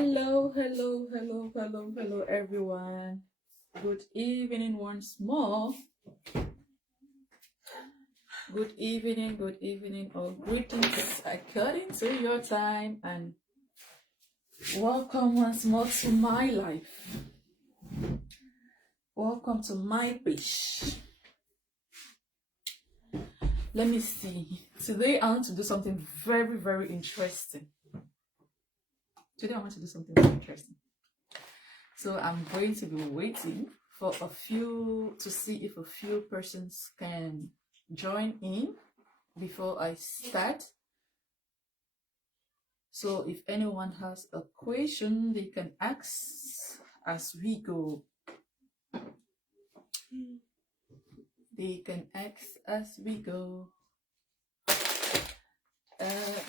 Hello, hello, hello, hello, hello, everyone. Good evening once more. Good evening, or greetings according to your time, and welcome once more to my life. Welcome to my page. Let me see. Today I want to do something very, very interesting. So I'm going to be waiting for to see if a few persons can join in before I start. So if anyone has a question, they can ask as we go.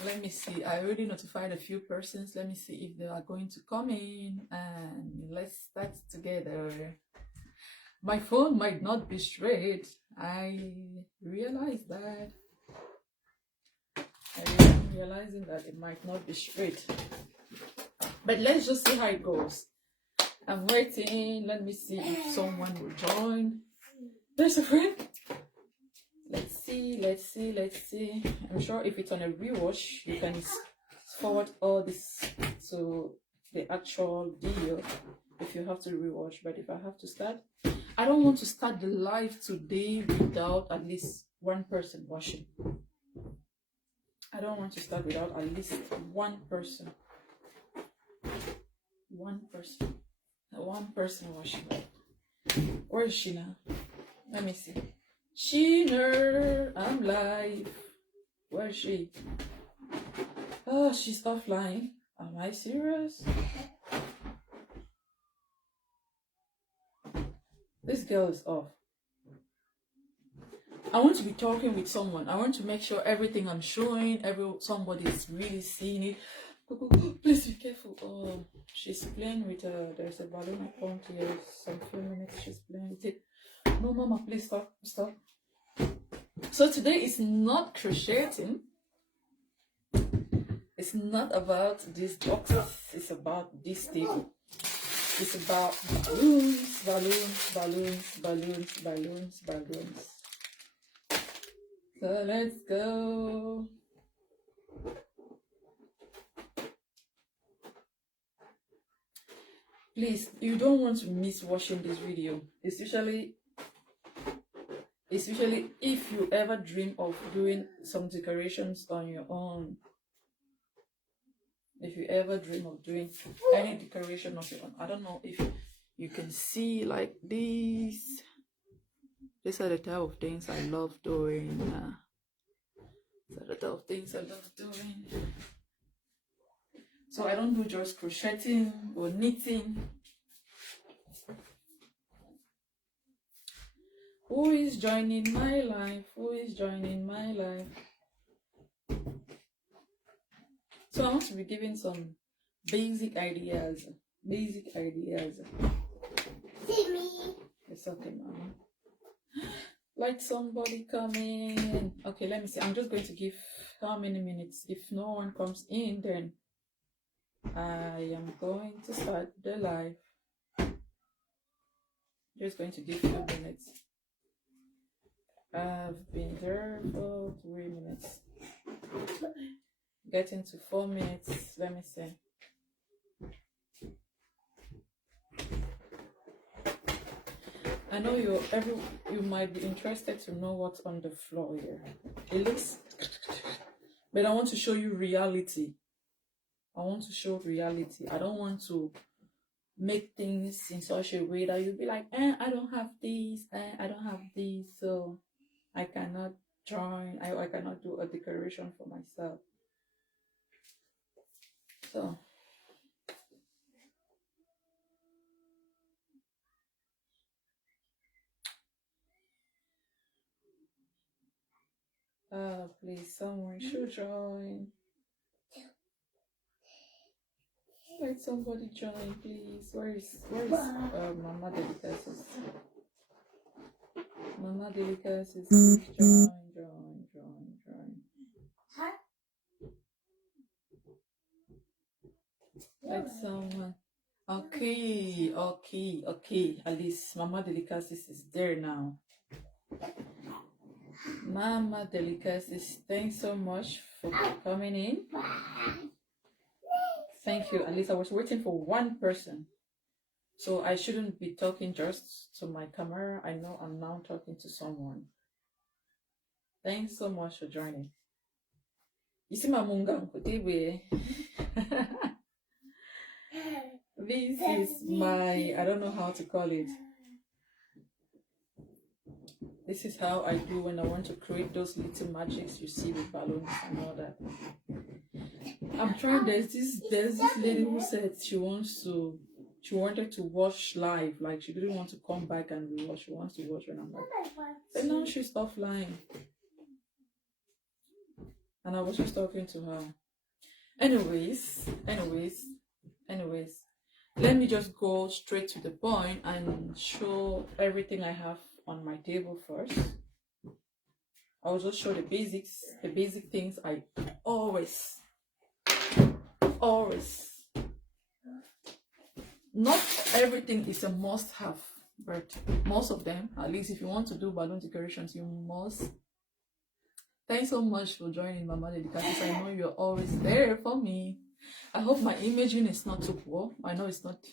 Let me see. I already notified a few persons. Let me see if they are going to come in, and let's start together. My phone might not be straight. I realize that. I'm realizing that it might not be straight. But let's just see how it goes. I'm waiting. Let me see if someone will join. There's a friend. Let's see. I'm sure if it's on a rewatch, you can forward all this to the actual video if you have to rewatch. But if I have to start, I don't want to start the live today without at least one person watching. I don't want to start without at least one person. One person watching. Where is she now? Let me see. Sheena, I'm live. Where is she? Oh, she's offline. Am I serious? This girl is off. I want to be talking with someone. I want to make sure everything I'm showing, somebody is really seeing it. Please be careful. Oh, she's playing with there's a balloon account here. Some few minutes she's playing with it. No, mama, please stop. So today is not crocheting. It's not about these boxes. It's about this table. It's about balloons. So let's go. Please, you don't want to miss watching this video, especially if you ever dream of doing some decorations on your own. If you ever dream of doing any decoration of your own, I don't know if you can see like these. These are the type of things I love doing. So I don't do just crocheting or knitting. Who is joining my life? So I want to be giving some basic ideas. See me. It's okay, mama. Like somebody coming. Okay, let me see. I'm just going to give how many minutes. If no one comes in, then I am going to start the live. Just going to give 2 minutes. I've been there for 3 minutes. Getting to 4 minutes. Let me see. I know you might be interested to know what's on the floor here. It looks, but I want to show you reality. I don't want to make things in such a way that you'll be like, I don't have this, so I cannot join. I cannot do a decoration for myself. So please, someone should join. Let somebody join, please. Where is Mama Delicacies? Please join. Let someone. Okay, Alice, Mama Delicacies is there now. Mama Delicacies, thanks so much for coming in. Thank you, Alice. I was waiting for one person. So I shouldn't be talking just to my camera. I know I'm now talking to someone. Thanks so much for joining. You see my munga? This is my, I don't know how to call it. This is how I do when I want to create those little magics you see with balloons and all that. I'm trying, there's this lady who said she wanted to watch live, like she didn't want to come back and rewatch, she wants to watch, and I'm like, but now she's offline. And I was just talking to her. Anyways, let me just go straight to the point and show everything I have on my table first. I'll just show the basic things I always. Not everything is a must-have, but most of them, at least if you want to do balloon decorations, you must. Thanks so much for joining Mama Delicacies. I know you're always there for me. I hope my imaging is not too poor. I know it's not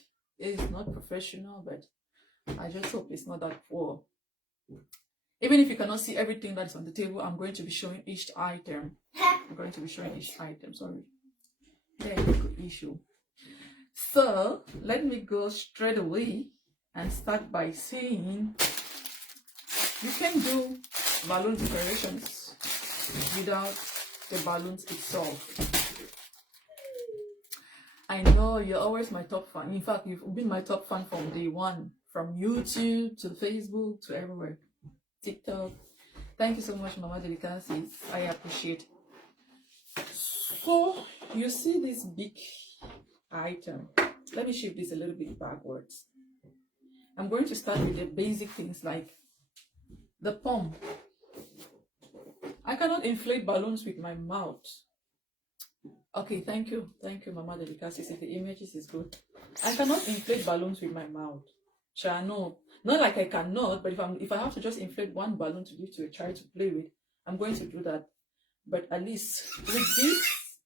professional, but I just hope it's not that poor. Even if you cannot see everything that's on the table, I'm going to be showing each item. Sorry. There you go, issue. So let me go straight away and start by saying you can do balloon decorations without the balloons itself. I know you're always my top fan. In fact, you've been my top fan from day one, from YouTube to Facebook to everywhere, TikTok. Thank you so much, Mama Delicacies. I appreciate. So you see this big item. Let me shift this a little bit backwards. I'm going to start with the basic things like the pump. I cannot inflate balloons with my mouth. Okay, thank you, Mama Delicacies. If the images is good, I cannot inflate balloons with my mouth. No, not like I cannot, but if I have to just inflate one balloon to give to a child to play with, I'm going to do that. But at least with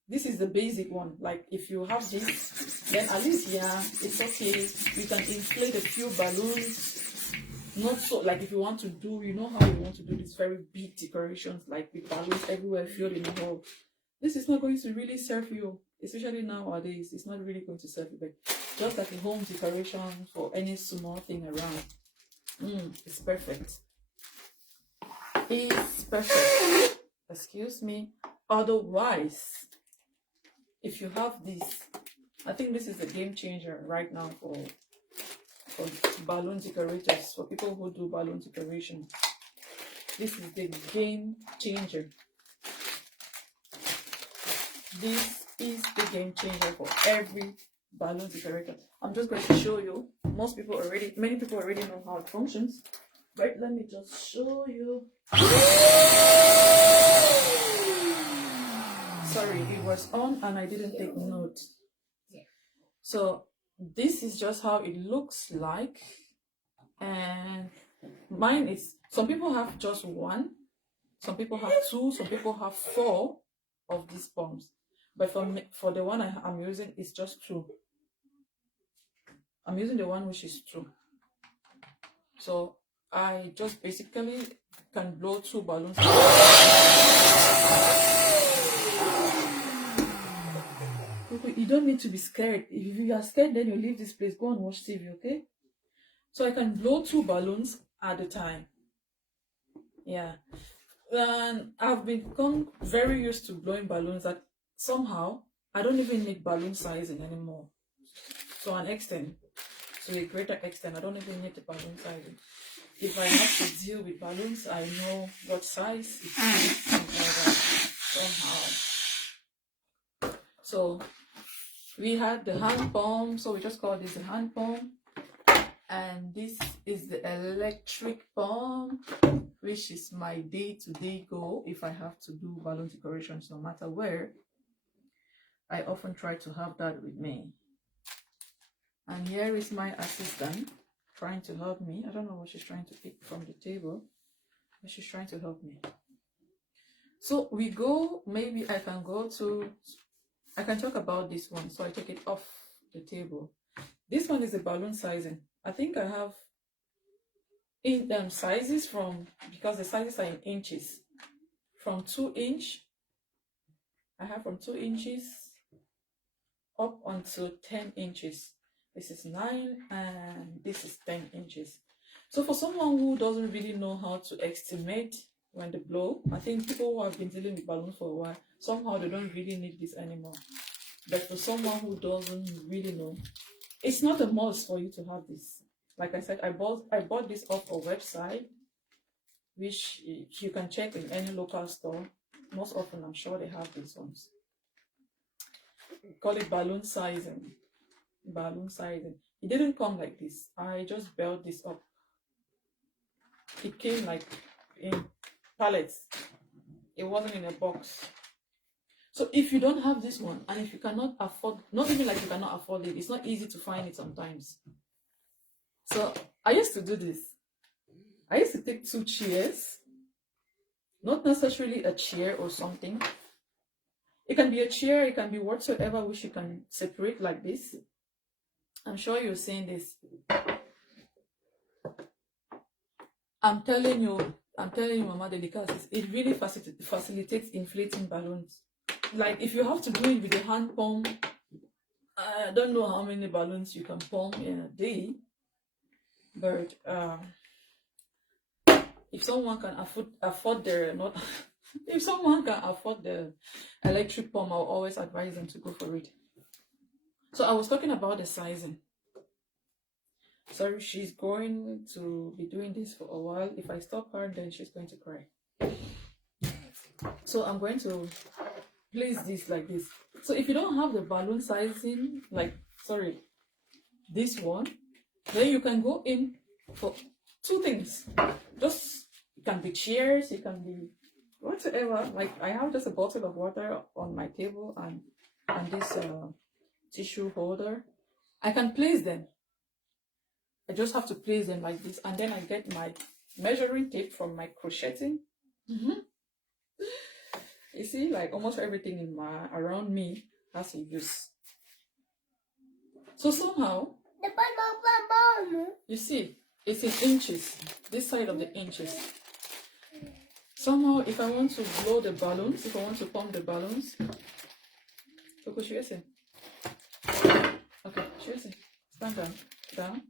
this is the basic one. Like if you have this, then at least it's okay. You can inflate a few balloons. Not so like if you want to do, you know how you want to do these very big decorations, like with balloons everywhere filled in the hole. This is not going to really serve you, especially nowadays. It's not really going to serve you, but just like a home decoration for any small thing around. It's perfect. It's perfect. Excuse me. Otherwise, if you have this, I think this is a game changer right now for balloon decorators, for people who do balloon decoration. This is the game changer. This is the game changer for every balloon decorator. I'm just going to show you. Many people already know how it functions. But let me just show you. Sorry, it was on and I didn't take note. So this is just how it looks like. And mine is, some people have just one, some people have two, some people have 4 of these pumps. But for the one I'm using, it's just 2. I'm using the one which is 2. So I just basically can blow 2 balloons. You don't need to be scared. If you are scared, then you leave this place. Go and watch TV, okay? So I can blow 2 balloons at a time. Yeah. And I've become very used to blowing balloons that somehow I don't even need balloon sizing anymore. To an extent, to a greater extent, I don't even need the balloon sizing. If I have to deal with balloons, I know what size it is and all that somehow. So we had the hand pump, so we just call this the hand pump. And this is the electric pump, which is my day-to-day goal if I have to do balloon decorations no matter where. I often try to have that with me. And here is my assistant trying to help me. I don't know what she's trying to pick from the table, but she's trying to help me. So we go, maybe I can talk about this one. So I take it off the table. This one is the balloon sizing. I think I have in sizes from, because the sizes are in inches, from 2 inch. I have from 2 inches up until 10 inches. This is 9 and this is 10 inches. So for someone who doesn't really know how to estimate when they blow, I think people who have been dealing with balloons for a while, somehow they don't really need this anymore. But for someone who doesn't really know, it's not a must for you to have this. Like I said, I bought this off a website, which you can check in any local store. Most often, I'm sure they have these ones. Call it balloon sizing. Balloon sizing. It didn't come like this. I just built this up. It came like in pallets. It wasn't in a box. So if you don't have this one, and if you cannot afford, not even like you cannot afford it, it's not easy to find it sometimes. So I used to do this. I used to take 2 chairs, not necessarily a chair or something. It can be a chair, it can be whatsoever which you can separate like this. I'm sure you're seeing this. I'm telling you, Mama Delicacies, it really facilitates inflating balloons. Like if you have to do it with a hand pump, I don't know how many balloons you can pump in a day, but if someone can afford the not if someone can afford the electric pump, I'll always advise them to go for it. So I was talking about the sizing. Sorry, she's going to be doing this for a while. If I stop her, then she's going to cry. So I'm going to place this like this. So if you don't have the balloon sizing, this one, then you can go in for 2 things. Just, it can be chairs, it can be whatever. Like I have just a bottle of water on my table and this tissue holder. I can place them. I just have to place them like this, and then I get my measuring tape from my crocheting. You see, like almost everything around me has a use. So somehow, you see, it's in inches. This side of the inches. Somehow, if I want to blow the balloons, if I want to pump the balloons, okay, stand down.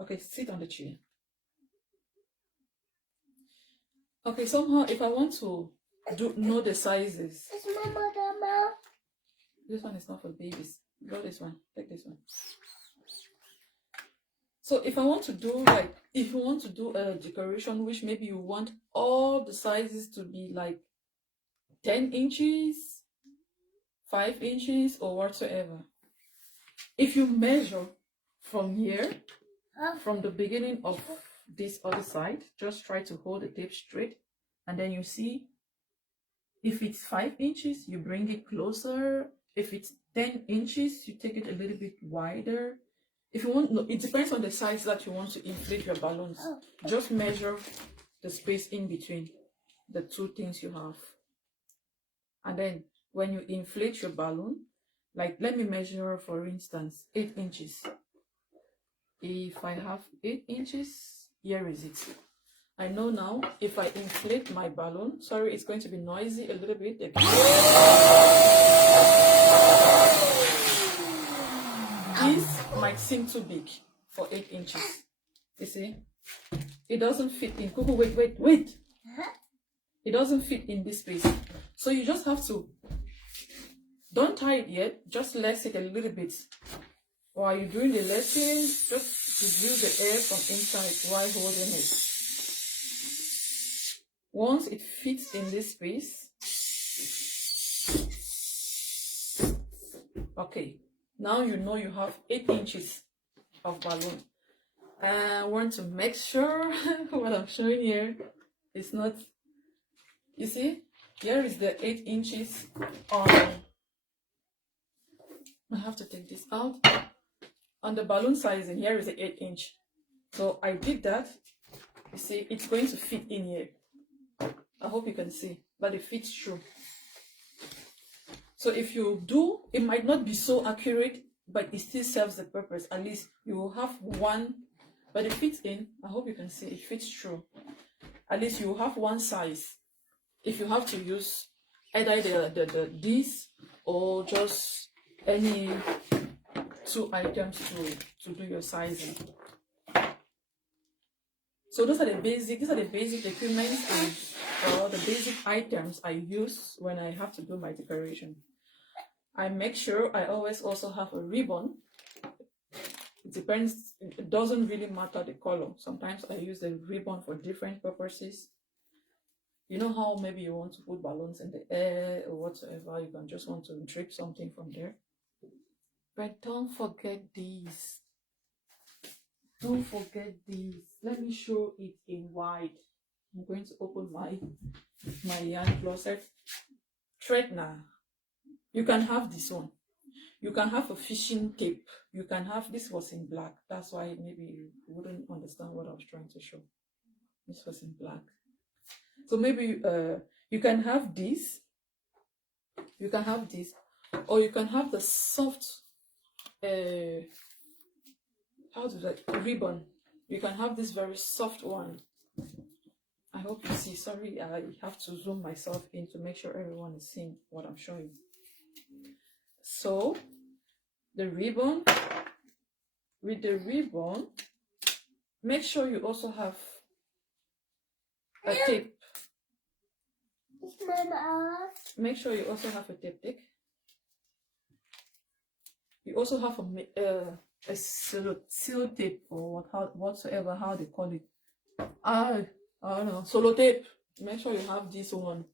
Okay, sit on the chair. Okay, somehow if I want to know the sizes. This one is not for babies. Go this one. Take this one. So if I want to do if you want to do a decoration which maybe you want all the sizes to be like 10 inches, 5 inches or whatsoever. If you measure from here, from the beginning of this other side, just try to hold the tape straight, and then you see if it's 5 inches, you bring it closer. If it's 10 inches, you take it a little bit wider. If you want, it depends on the size that you want to inflate your balloons. Just measure the space in between the 2 things you have. And then when you inflate your balloon, like let me measure, for instance, 8 inches. If I have 8 inches, here is it. I know now if I inflate my balloon, sorry, it's going to be noisy a little bit. This might seem too big for 8 inches. You see? It doesn't fit in. Kuku, wait. It doesn't fit in this space. So you just have to, don't tie it yet, just lace it a little bit. While you're doing the lacing, just reduce the air from inside while holding it. Once it fits in this space, okay, now you know you have 8 inches of balloon. I want to make sure what I'm showing here is not, you see, here is the 8 inches on, I have to take this out. on the balloon sizing, here is the 8-inch. So I did that. You see, it's going to fit in here. I hope you can see, but it fits through. So if you do, it might not be so accurate, but it still serves the purpose. At least you will have one, but it fits in. I hope you can see it fits through. At least you will have one size. If you have to use either this or just any 2 items to do your sizing. So these are the basic equipment or the basic items I use when I have to do my decoration. I make sure I always also have a ribbon. It depends, it doesn't really matter the color. Sometimes I use the ribbon for different purposes. You know how maybe you want to put balloons in the air or whatsoever, you can just want to drip something from there. But don't forget these. Don't forget these. Let me show it in wide. I'm going to open my yarn closet. Straightener. You can have this one. You can have a fishing tape. You can have, this was in black. That's why maybe you wouldn't understand what I was trying to show. This was in black. So maybe you can have this. You can have this. Or you can have the soft, ribbon. You can have this very soft one. I hope you see. Sorry, I have to zoom myself in to make sure everyone is seeing what I'm showing. So the ribbon, with the ribbon, make sure you also have a tape. Make sure you also have a tape deck. You also have a seal tape or whatsoever how they call it. I don't know, solo tape. Make sure you have this one.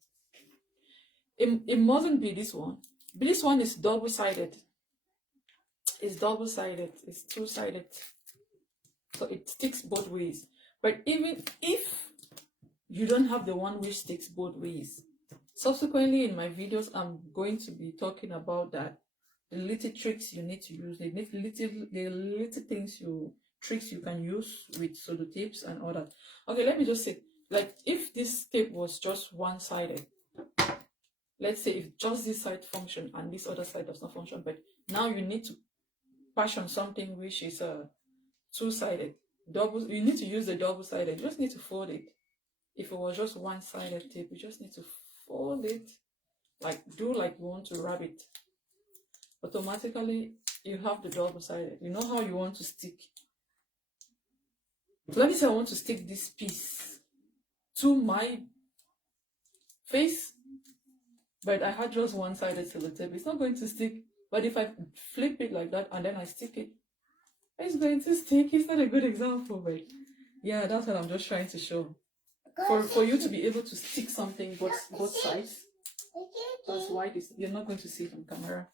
It mustn't be this one. This one is double-sided. It's double-sided. It's two-sided. So it sticks both ways. But even if you don't have the one which sticks both ways, subsequently in my videos, I'm going to be talking about that. The little tricks you need to use, the little things tricks you can use with solo tapes and all that. Okay, let me just say, like if this tape was just one-sided, let's say if just this side function and this other side does not function, but now you need to passion something which is two-sided, you need to use the double-sided. You just need to fold it. If it was just one-sided tape, you just need to fold it, like do like you want to wrap it. Automatically you have the double-sided. You know how you want to stick. So let me say I want to stick this piece to my face, but I had just one-sided sellotape. It's not going to stick. But if I flip it like that and then I stick it, it's going to stick. It's not a good example, but yeah, that's what I'm just trying to show. For you to be able to stick something both sides. That's why you're not going to see it on camera.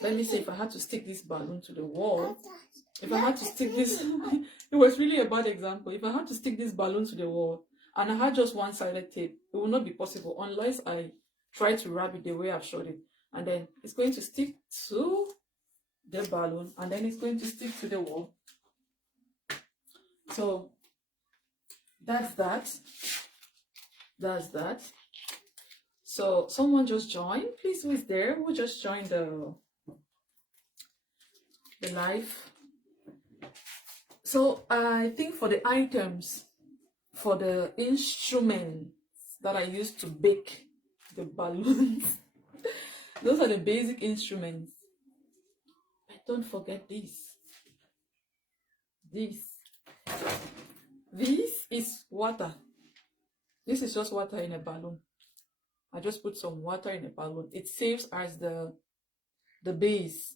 Let me say if I had to stick this balloon to the wall, if I had to stick this, it was really a bad example. If I had to stick this balloon to the wall and I had just one-sided tape, it will not be possible unless I try to wrap it the way I've showed it. And then it's going to stick to the balloon and then it's going to stick to the wall. So that's that. That's that. So someone just joined. Please, who is there? Who just joined the live? So I think for the items, for the instruments that I use to bake the balloons, those are the basic instruments. But don't forget this. This is water. This is just water in a balloon. I just put some water in a balloon. It serves as the base,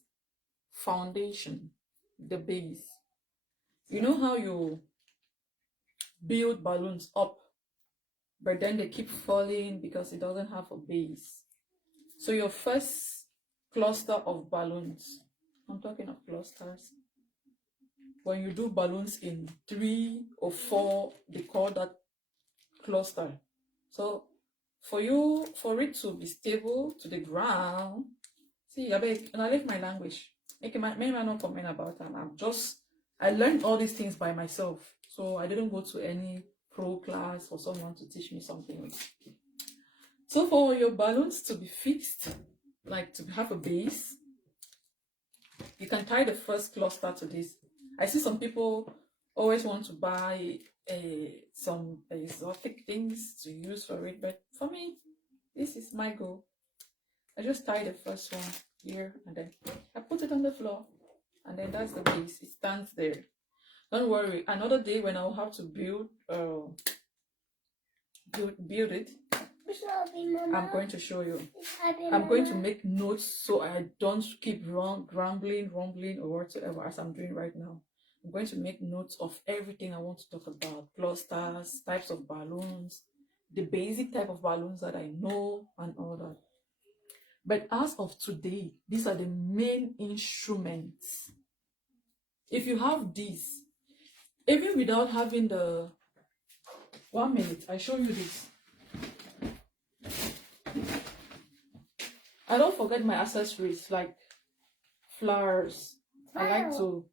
foundation, the base. You know how you build balloons up, but then they keep falling because it doesn't have a base. So your first cluster of balloons, I'm talking of clusters, when you do balloons in 3 or 4, they call that cluster. So for it to be stable to the ground, see, I beg, and I like my language. Many man not comment about them. I learned all these things by myself. So I didn't go to any pro class or someone to teach me something. So for your balloons to be fixed, like to have a base, you can tie the first cluster to this. I see some people always want to buy some exotic things to use for it, but for me, this is my goal. I just tie the first one here and then I put it on the floor, and then that's the base. It stands there. Don't worry, another day when I'll have to build it, I'm going to show you. I'm going to make notes so I don't keep rambling or whatever as I'm doing right now. I'm going to make notes of everything I want to talk about. Clusters, types of balloons, the basic type of balloons that I know and all that. But as of today, these are the main instruments. If you have these, even without having the 1 minute, I show you this. I don't forget my accessories like flowers. I like to,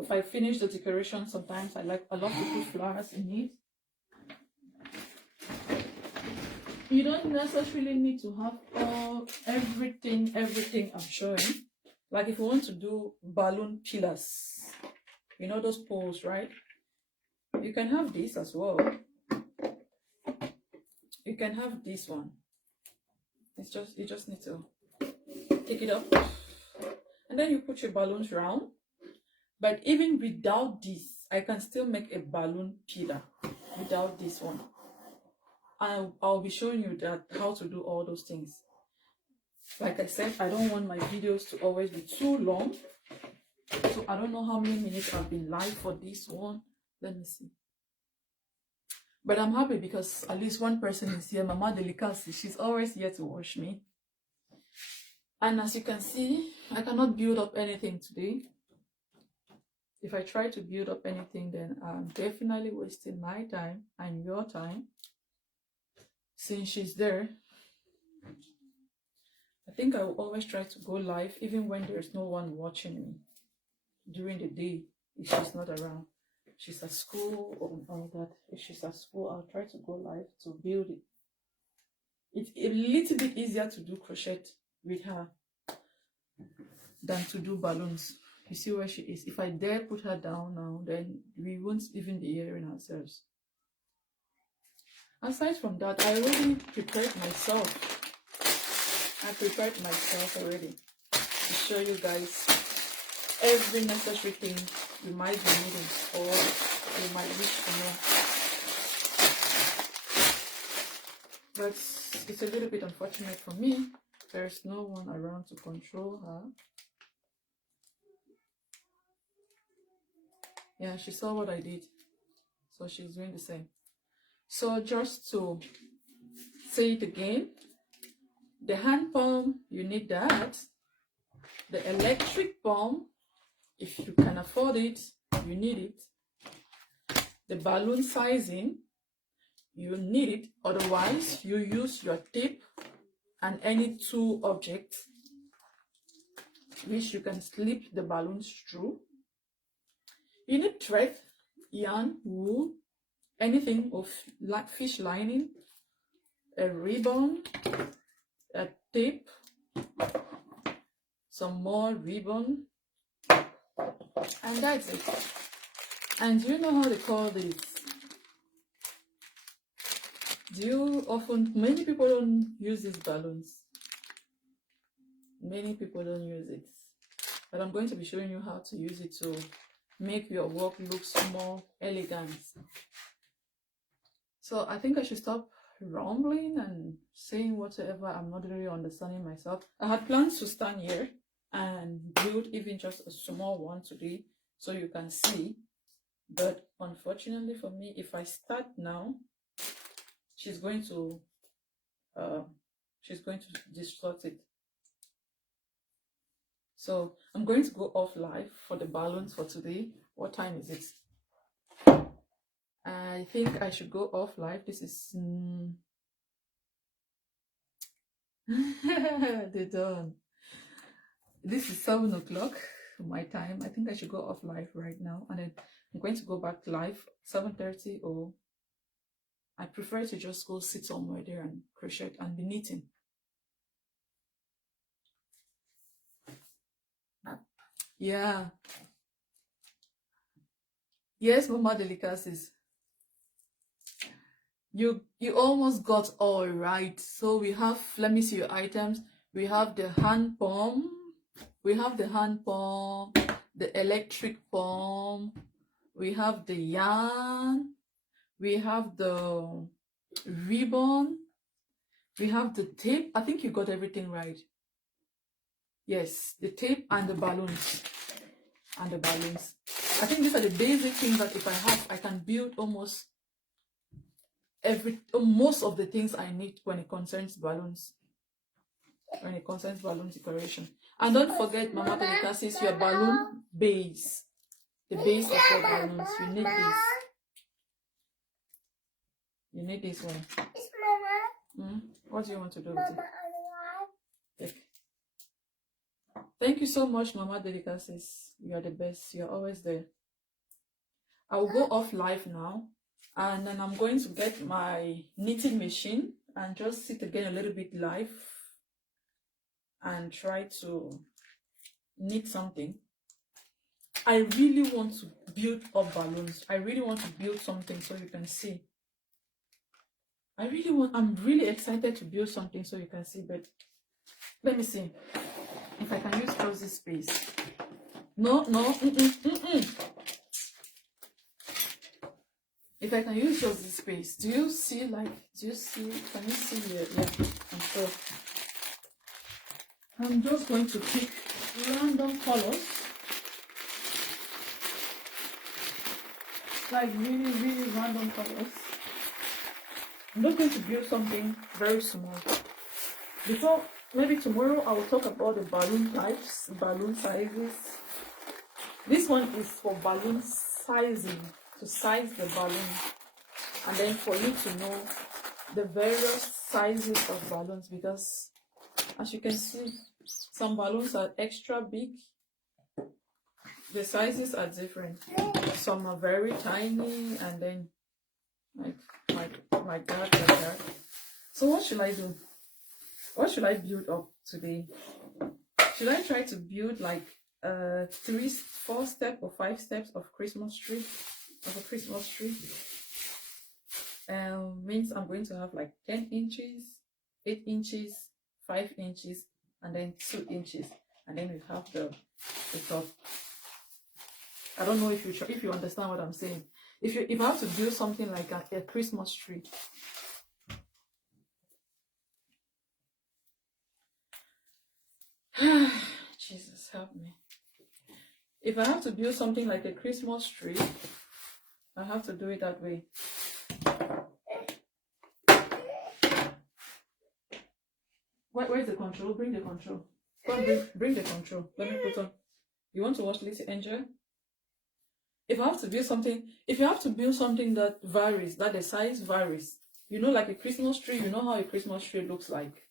if I finish the decoration, sometimes I love to put flowers in it. You don't necessarily need to have everything I'm showing. Like if you want to do balloon pillars, you know those poles, right? You can have this as well. You can have this one. You just need to take it up, and then you put your balloons round. But even without this, I can still make a balloon pillar without this one. I'll be showing you how to do all those things. Like I said, I don't want my videos to always be too long. So I don't know how many minutes I've been live for this one. Let me see. But I'm happy because at least one person is here. Mama Delicacy, she's always here to watch me. And as you can see, I cannot build up anything today. If I try to build up anything, then I'm definitely wasting my time and your time. Since she's there, I think I will always try to go live even when there's no one watching me during the day if she's not around. She's at school or all that. If she's at school, I'll try to go live to build it. It's a little bit easier to do crochet with her than to do balloons. You see where she is. If I dare put her down now, then we won't even be hearing ourselves. Aside from that, I already prepared myself. I prepared myself already to show you guys every necessary thing you might be needing or you might wish to know. But it's a little bit unfortunate for me. There's no one around to control her. Yeah, she saw what I did, so she's doing the same. So just to say it again, the hand palm, you need that. The electric palm, if you can afford it, you need it. The balloon sizing, you need it. Otherwise, you use your tape and any two objects which you can slip the balloons through. You need thread, yarn, wool, anything of fish lining, a ribbon, a tape, some more ribbon, and that's it. And do you know how they call this? Many people don't use these balloons. Many people don't use it. But I'm going to be showing you how to use it to make your work look more elegant. So I think I should stop rambling and saying whatever I'm not really understanding myself. I had plans to stand here and build even just a small one today so you can see. But unfortunately for me, if I start now, she's going to distort it. So I'm going to go off live for the balloons for today. What time is it? I think I should go off live. This is they're done. This is 7 o'clock. to my time. I think I should go off live right now, and then I'm going to go back live 7:30, or I prefer to just go sit somewhere there and crochet and be knitting. Yeah. Yes, Mama Delicacies. You almost got all right. So we have, let me see your items. We have the hand palm. We have the hand palm, the electric palm. We have the yarn. We have the ribbon. We have the tape. I think you got everything right. Yes, the tape and the balloons. And the balloons. I think these are the basic things that if I have, I can build almost most of the things I need when it concerns balloons. When it concerns balloon decoration. And don't forget, Mama Delicacies, your balloon base. The base of your balloons. You need this. You need this one. What do you want to do with it? Thank you so much, Mama Delicacies. You are the best. You're always there. I will go off live now, and then I'm going to get my knitting machine and just sit again a little bit live and try to knit something. I really want to build up balloons. I really want to build something so you can see. I'm really excited to build something so you can see, but let me see if I can use just this space. No. If I can use just this space. Do you see, can you see here? Yeah, I'm sure. I'm just going to pick random colors. Like really random colors. I'm just going to build something very small. Before, maybe tomorrow, I will talk about the balloon types, balloon sizes. This one is for balloon sizing, to size the balloon. And then for you to know the various sizes of balloons, because as you can see, some balloons are extra big. The sizes are different. Some are very tiny, and then like that. So what should I do? What should I build up today? Should I try to build like 3, 4 steps or 5 steps of Christmas tree? Of a Christmas tree? Means I'm going to have like 10 inches, 8 inches, 5 inches, and then 2 inches, and then we have the top. I don't know if you understand what I'm saying. If I have to build something like a Christmas tree, Jesus help me. If I have to build something like a Christmas tree, I have to do it that way. Where's the control? Bring the control. Come bring the control. Let me put on. You want to watch Little Angel? If I have to build something, if you have to build something that varies, that the size varies, you know, like a Christmas tree, you know how a Christmas tree looks like.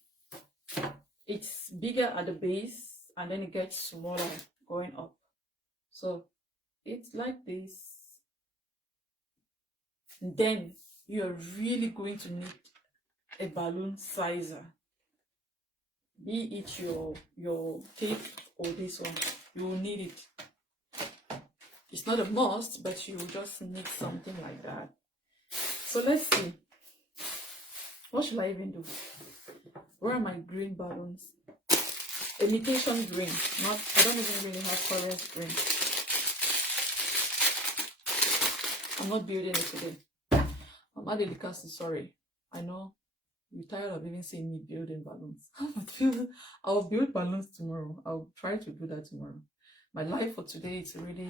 It's bigger at the base, and then it gets smaller going up. So it's like this. And then you're really going to need a balloon sizer. Be it your tape or this one, you will need it. It's not a must, but you will just need something like that. So let's see. What should I even do? Where are my green balloons? Imitation green. I don't even really have colors green. I'm not building it today. Mama Delicacies, sorry. I know you're tired of even seeing me building balloons. I'll build balloons tomorrow. I'll try to do that tomorrow. My life for today, it's really,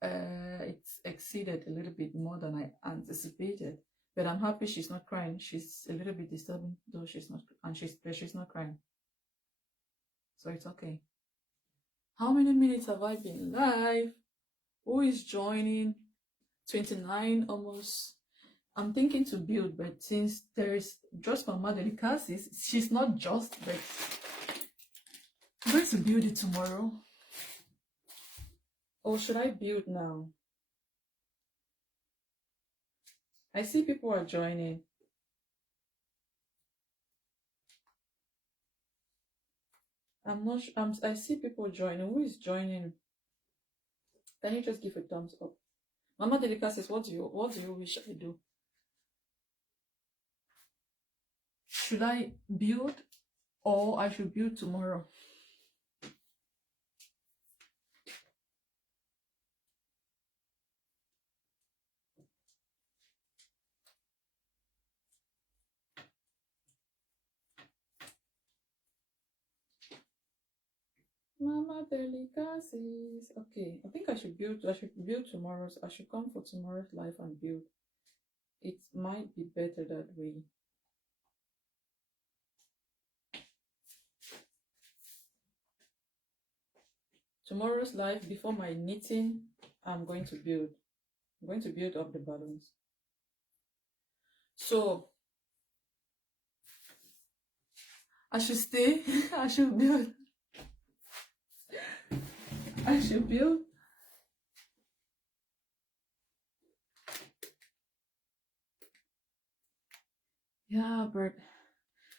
it's exceeded a little bit more than I anticipated. But I'm happy she's not crying. She's a little bit disturbing, though she's not, and she's not crying. So it's okay. How many minutes have I been live? Who is joining? 29 almost. I'm thinking to build, but since there's just Mama Delicacies, she's not just, but I'm going to build it tomorrow. Or should I build now? I see people are joining. I'm not sure. I see people joining. Who is joining? Can you just give a thumbs up? Mama Delica says, what do you wish I do? Should I build or I should build tomorrow? Mama Delica says, okay, I think I should build tomorrow's. I should come for tomorrow's life and build. It might be better that way. Tomorrow's life, before my knitting, I'm going to build. I'm going to build up the balloons. So I should stay. I should build. I should build. Yeah, but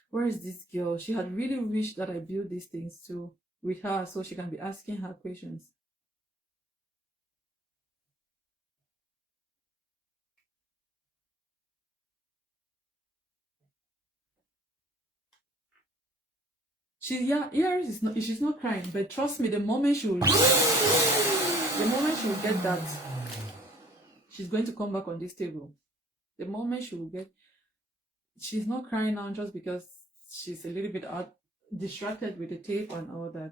where is this girl? She had really wished that I build these things too with her so she can be asking her questions. She's not crying, but trust me, the moment she will get that, she's going to come back on this table. The moment she will get, she's not crying now just because she's a little bit distracted with the tape and all that.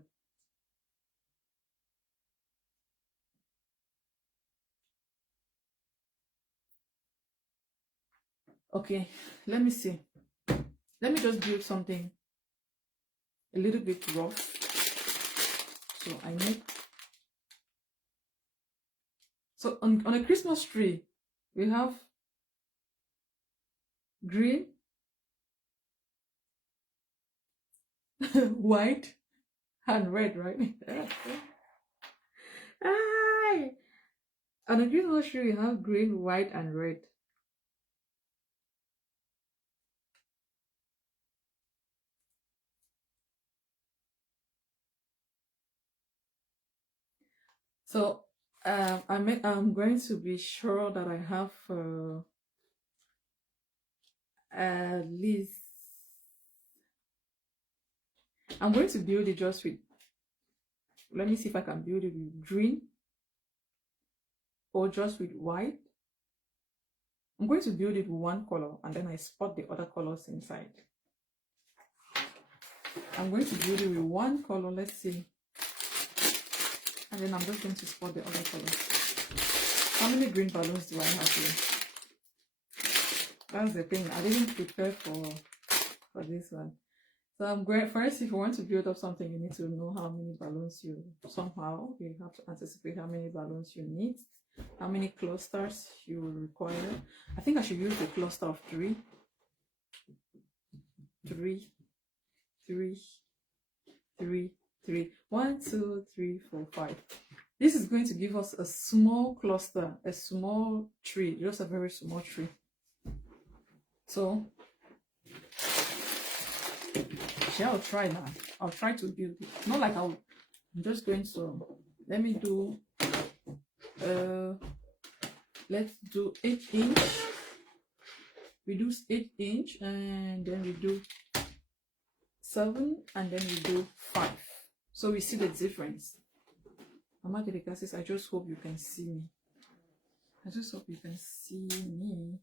Okay, let me see. Let me just build something a little bit rough. So I need. So on a Christmas tree, we have green, white, and red, right? On a Christmas tree, we have green, white, and red. So I'm going to be sure that I have at least. I'm going to build it just with. Let me see if I can build it with green or just with white. I'm going to build it with one color and then I spot the other colors inside. I'm going to build it with one color. Let's see. And then I'm just going to spot the other color. How many green balloons do I have here? That's the thing. I didn't prepare for this one. So I'm going first. If you want to build up something, you need to know how many balloons you have to anticipate how many balloons you need, how many clusters you will require. I think I should use a cluster of 3. 3, 3, 3, 3. 1, 2, 3, 4, 5. This is going to give us a small cluster, a small tree, just a very small tree. So I'll try now. I'll try to build it. Not like I'm just going to. Let me do. Let's do 8-inch. We do 8-inch, and then we do 7, and then we do 5. So we see the difference. Mama Delica says, I just hope you can see me. I just hope you can see me.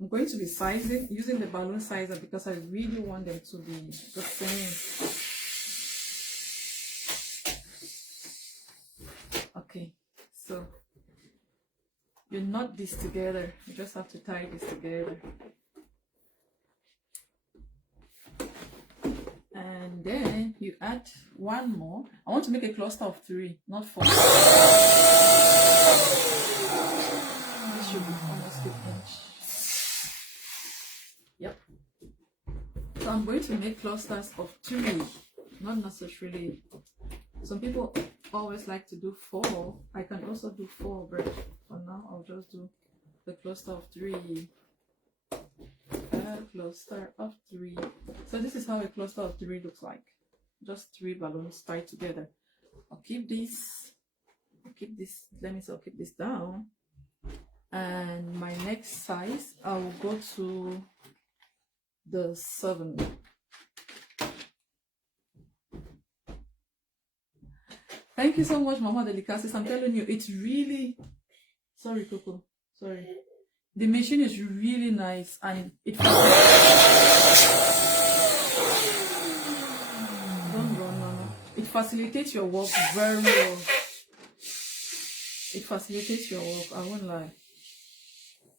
I'm going to be using the balloon sizer because I really want them to be the same. Okay, so you knot this together. You just have to tie this together. And then you add one more. I want to make a cluster of 3, not 4. This should be almost 1 inch. Yep. So I'm going to make clusters of 3, not necessarily. Some people always like to do 4. I can also do 4, but for now I'll just do the cluster of 3. A cluster of 3. So this is how a cluster of 3 looks like. Just 3 balloons tied together. I'll keep this. Let me see, I'll keep this down. And my next size, I will go to the 7. Thank you so much, Mama Delicacies. I'm telling you, it's really... Sorry, Coco. Sorry. The machine is really nice and it... Don't run, Mama. It facilitates your work very well. It facilitates your work, I won't lie.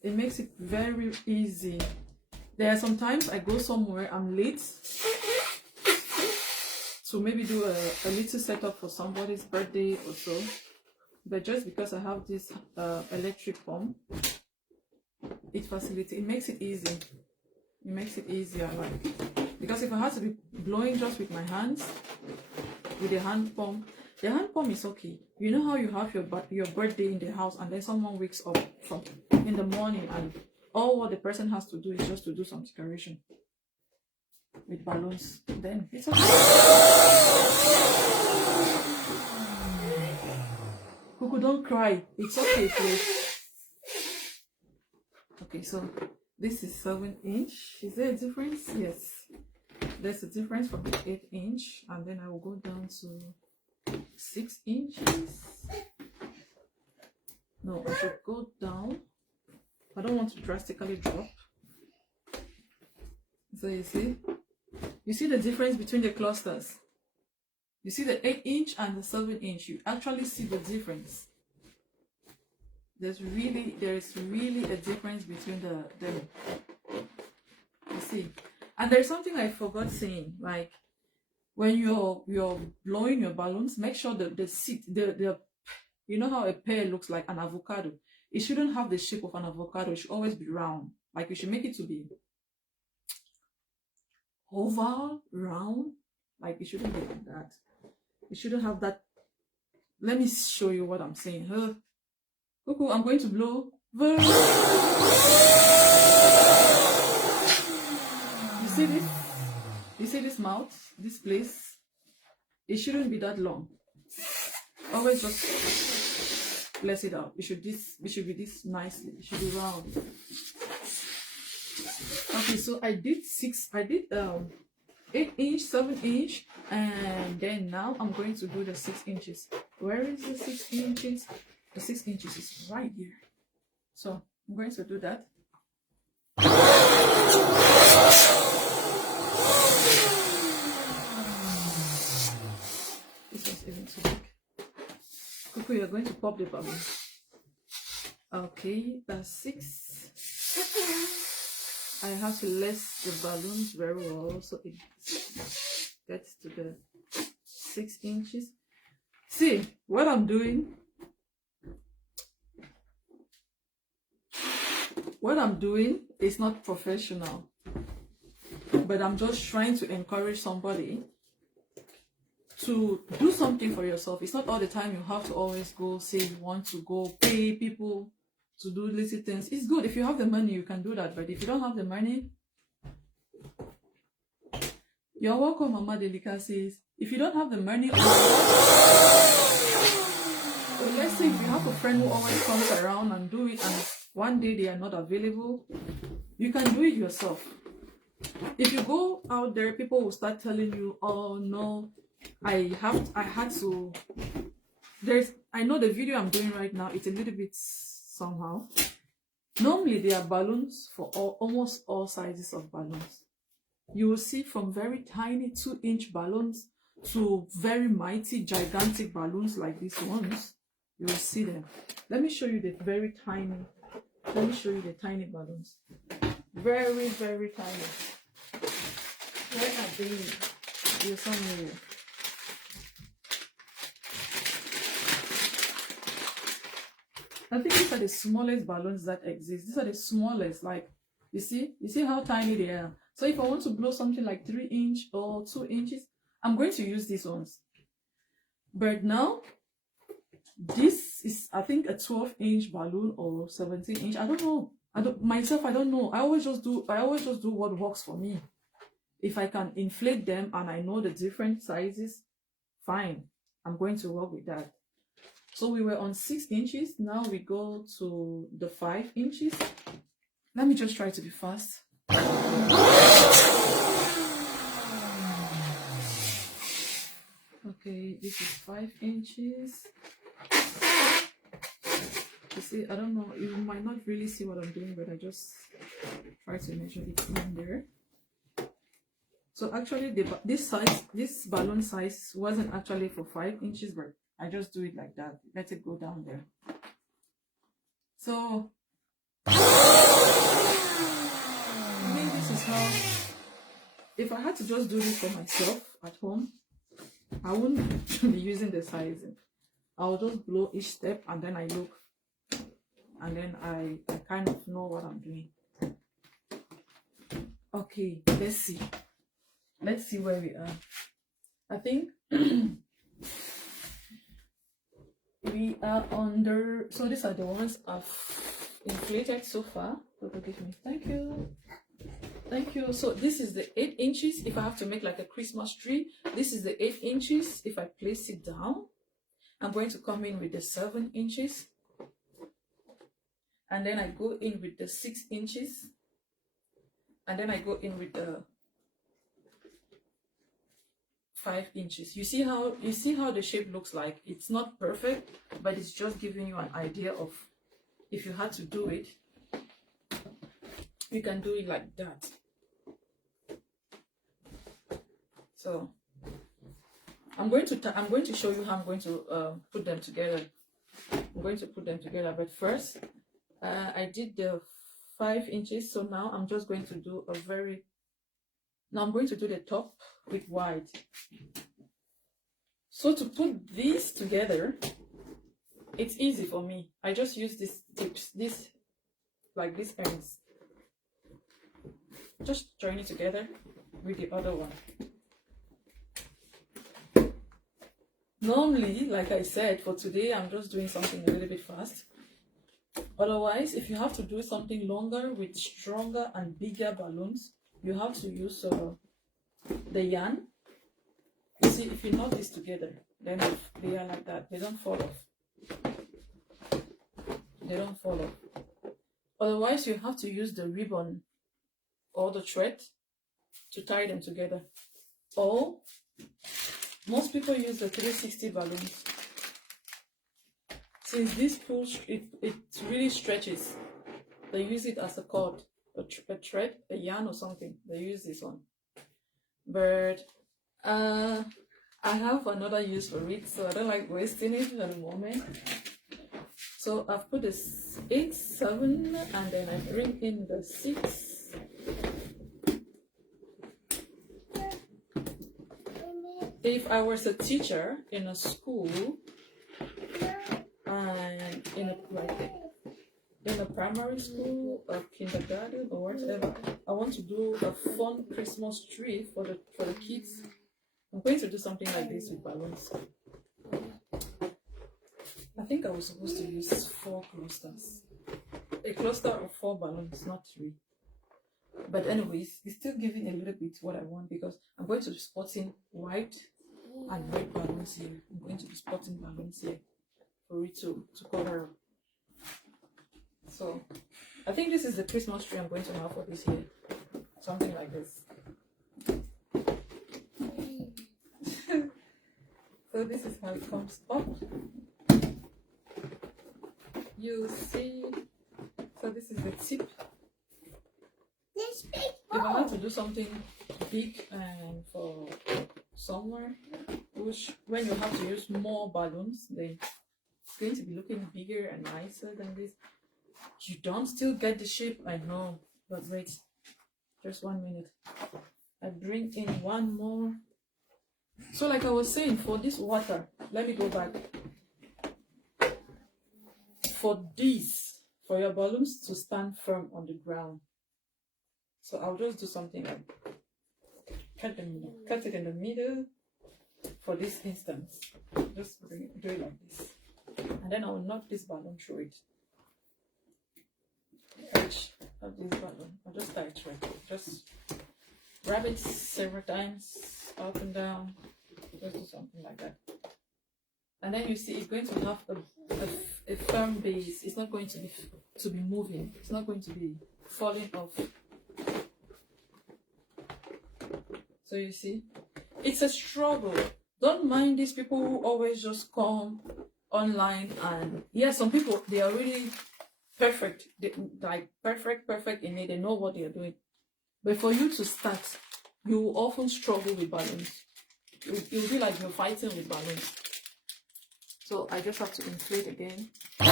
It makes it very easy. There are sometimes I go somewhere, I'm late to maybe do a little setup for somebody's birthday or so. But just because I have this electric pump, it facilitates, it makes it easy. It makes it easier, like, because if I had to be blowing just with my hands, with the hand pump is okay. You know how you have your birthday in the house and then someone wakes up in the morning and all what the person has to do is just to do some decoration with balloons. Then it's okay. Cuckoo, don't cry. It's okay, please. Okay, so this is 7 inch. Is there a difference? Yes. There's a difference from the 8 inch, and then I will go down to 6 inches. No, I should go down. I don't want to drastically drop. So you see the difference between the clusters. You see the 8 inch and the 7 inch. You actually see the difference. There is really a difference between them. You see, and there's something I forgot saying. Like when you're blowing your balloons, make sure that the seed, you know how a pear looks like an avocado. It shouldn't have the shape of an avocado. It should always be round. Like you should make it to be oval, round. Like it shouldn't be like that. It shouldn't have that. Let me show you what I'm saying. Cuckoo, I'm going to blow. You see this? You see this mouth? This place? It shouldn't be that long. Always just bless it out. It should be this nicely. It should be round. Okay, so I did 8 inch, 7 inch, and then now I'm going to do the 6 inches. Where is the 6 inches? The 6 inches is right here. So I'm going to do that. This was even too big. Cuckoo, you're going to pop the bubble. Okay, that's 6. I have to lace the balloons very well so it gets to the 6 inches. See what I'm doing? What I'm doing is not professional, but I'm just trying to encourage somebody to do something for yourself. It's not all the time you have to always go say you want to go pay people to do little things. It's good if you have the money, you can do that, but if you don't have the money, you're welcome, Mama Delicacies. If you don't have the money, so let's say if you have a friend who always comes around and do it, and one day they are not available, you can do it yourself. If you go out there, people will start telling you, oh no, I had to. I know the video I'm doing right now, it's a little bit somehow. Normally there are balloons for almost all sizes of balloons. You will see from very tiny 2-inch balloons to very mighty gigantic balloons like these ones. You will see them. Let me show you the very tiny. Let me show you the tiny balloons. Very, very tiny. Where are they? You're somewhere. I think these are the smallest balloons that exist. These are the smallest. Like, you see how tiny they are. So if I want to blow something like 3 inch or 2 inches, I'm going to use these ones. But now, this is, I think, a 12-inch balloon or 17-inch. I don't know. I don't know. I always just do what works for me. If I can inflate them and I know the different sizes, fine. I'm going to work with that. So we were on 6 inches. Now we go to the 5 inches. Let me just try to be fast. Okay, this is 5 inches. You see, I don't know, you might not really see what I'm doing, but I just try to measure it in there. So actually, this balloon size wasn't actually for 5 inches, but I just do it like that. Let it go down there. So I think this is how, if I had to just do this for myself at home, I wouldn't be using the sizing. I'll just blow each step and then I look. And then I kind of know what I'm doing. Okay, let's see. Let's see where we are. I think we are under, so these are the ones I've inflated so far. So forgive me. Thank you. Thank you. So this is the 8 inches. If I have to make like a Christmas tree, this is the 8 inches. If I place it down, I'm going to come in with the 7 inches. And then I go in with the 6 inches. And then I go in with the 5 inches. You see how the shape looks like? It's not perfect, but it's just giving you an idea of, if you had to do it, you can do it like that. So I'm going to show you how I'm going to put them together. I'm going to put them together, but first I did the 5 inches, so now I'm just going to do I'm going to do the top with white. So to put these together, it's easy for me. I just use these tips, these ends. Just join it together with the other one. Normally, like I said, for today, I'm just doing something a little bit fast. Otherwise, if you have to do something longer with stronger and bigger balloons, you have to use the yarn. You see, if you knot this together, then they are like that. They don't fall off. They don't fall off. Otherwise, you have to use the ribbon or the thread to tie them together. Or most people use the 360 balloons. Since this pulls, it really stretches. They use it as a cord, a thread, a yarn or something. They use this one. But I have another use for it, so I don't like wasting it at the moment. So I've put this 8, 7, and then I bring in the 6. If I was a teacher in a school and in a primary school or kindergarten or whatever, I want to do a fun Christmas tree for the kids. I'm going to do something like this with balloons. I think I was supposed to use 4 clusters. A cluster of 4 balloons, not 3. But anyways, it's still giving a little bit what I want, because I'm going to be spotting white and red balloons here. I'm going to be spotting balloons here for it to cover up. So I think this is the Christmas tree I'm going to have for this year. Something like this. So this is how it comes up. You see, so this is the tip. If I want to do something big and for somewhere, which when you have to use more balloons, then it's going to be looking bigger and nicer than this. You don't still get the shape, I know, but wait, just 1 minute. I bring in one more. So like I was saying, for this water, let me go back. for your balloons to stand firm on the ground. So I'll just do something like cut it in the middle for this instance. Just do it like this. And then I'll knock this balloon through it. Edge of this balloon. I'll just tie it right. Just grab it several times, up and down. Just do something like that. And then you see it's going to have a firm base. It's not going to be moving. It's not going to be falling off. So you see, it's a struggle. Don't mind these people who always just come online and some people, they are really perfect. Like perfect in it. They know what they are doing. But for you to start, you will often struggle with balloons. You'll be like you're fighting with balloons. So I just have to inflate again. I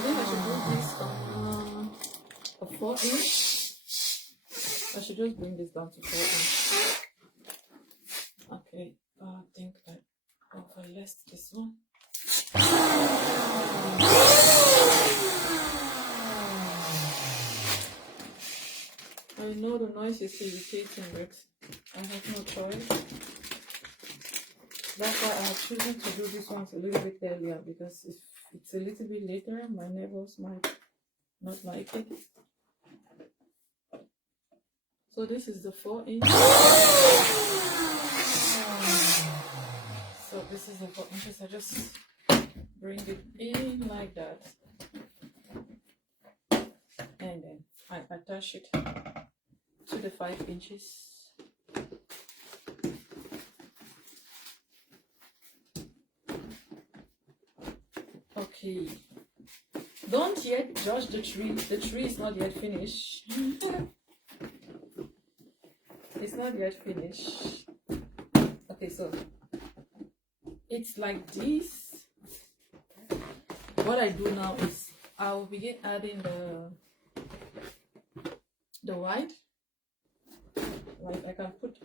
think I should do this on a 4-inch. I should just bring this down to 4-inch. Okay, I think I overlast this one. I know the noise is irritating, but I have no choice. That's why I have chosen to do this one a little bit earlier, because if it's a little bit later, my neighbors might not like it. So this is the 4-inch. So this is the 4 inches. I just bring it in like that. And then I attach it to the 5 inches. Okay. Don't yet judge the tree. The tree is not yet finished. It's not yet finished. Okay, so it's like this. What I do now is I'll begin adding the white. Like I can put.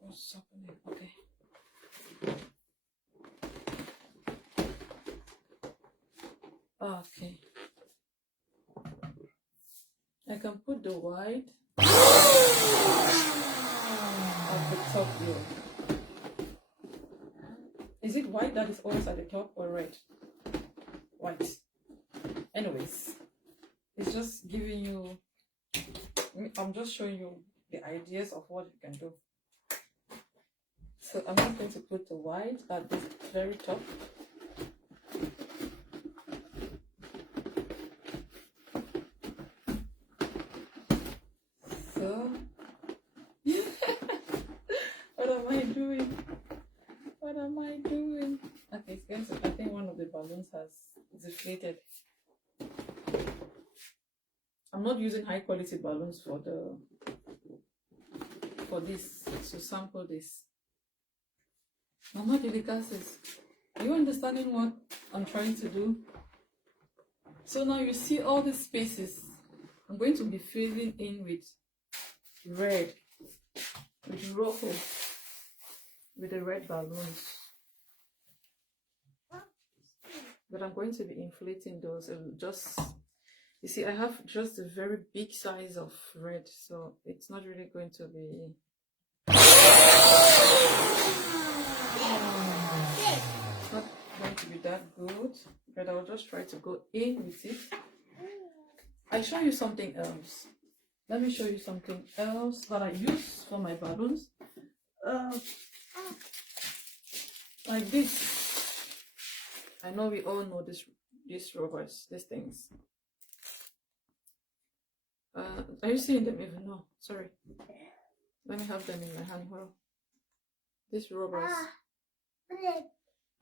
What's happening? Okay. Okay. I can put the white at the top here. Is it white that is always at the top or red? White. Anyways, it's just giving you, I'm just showing you the ideas of what you can do. So I'm just going to put the white at the very top. So, what am I doing? What am I doing? Okay, guys, I think one of the balloons has deflated. I'm not using high quality balloons for this, to sample this. Mama Delicacies, are you understanding what I'm trying to do? So now you see all these spaces. I'm going to be filling in with red, with rojo, with the red balloons. But I'm going to be inflating those. Just, you see, I have just a very big size of red, so it's not really going to be. It's not going to be that good, but I'll just try to go in with it. I'll show you something else. Let me show you something else that I use for my balloons. Like this. I know we all know these rubbers, these things. Are you seeing them even? No, sorry. Let me have them in my hand. Hold on. These rubbers.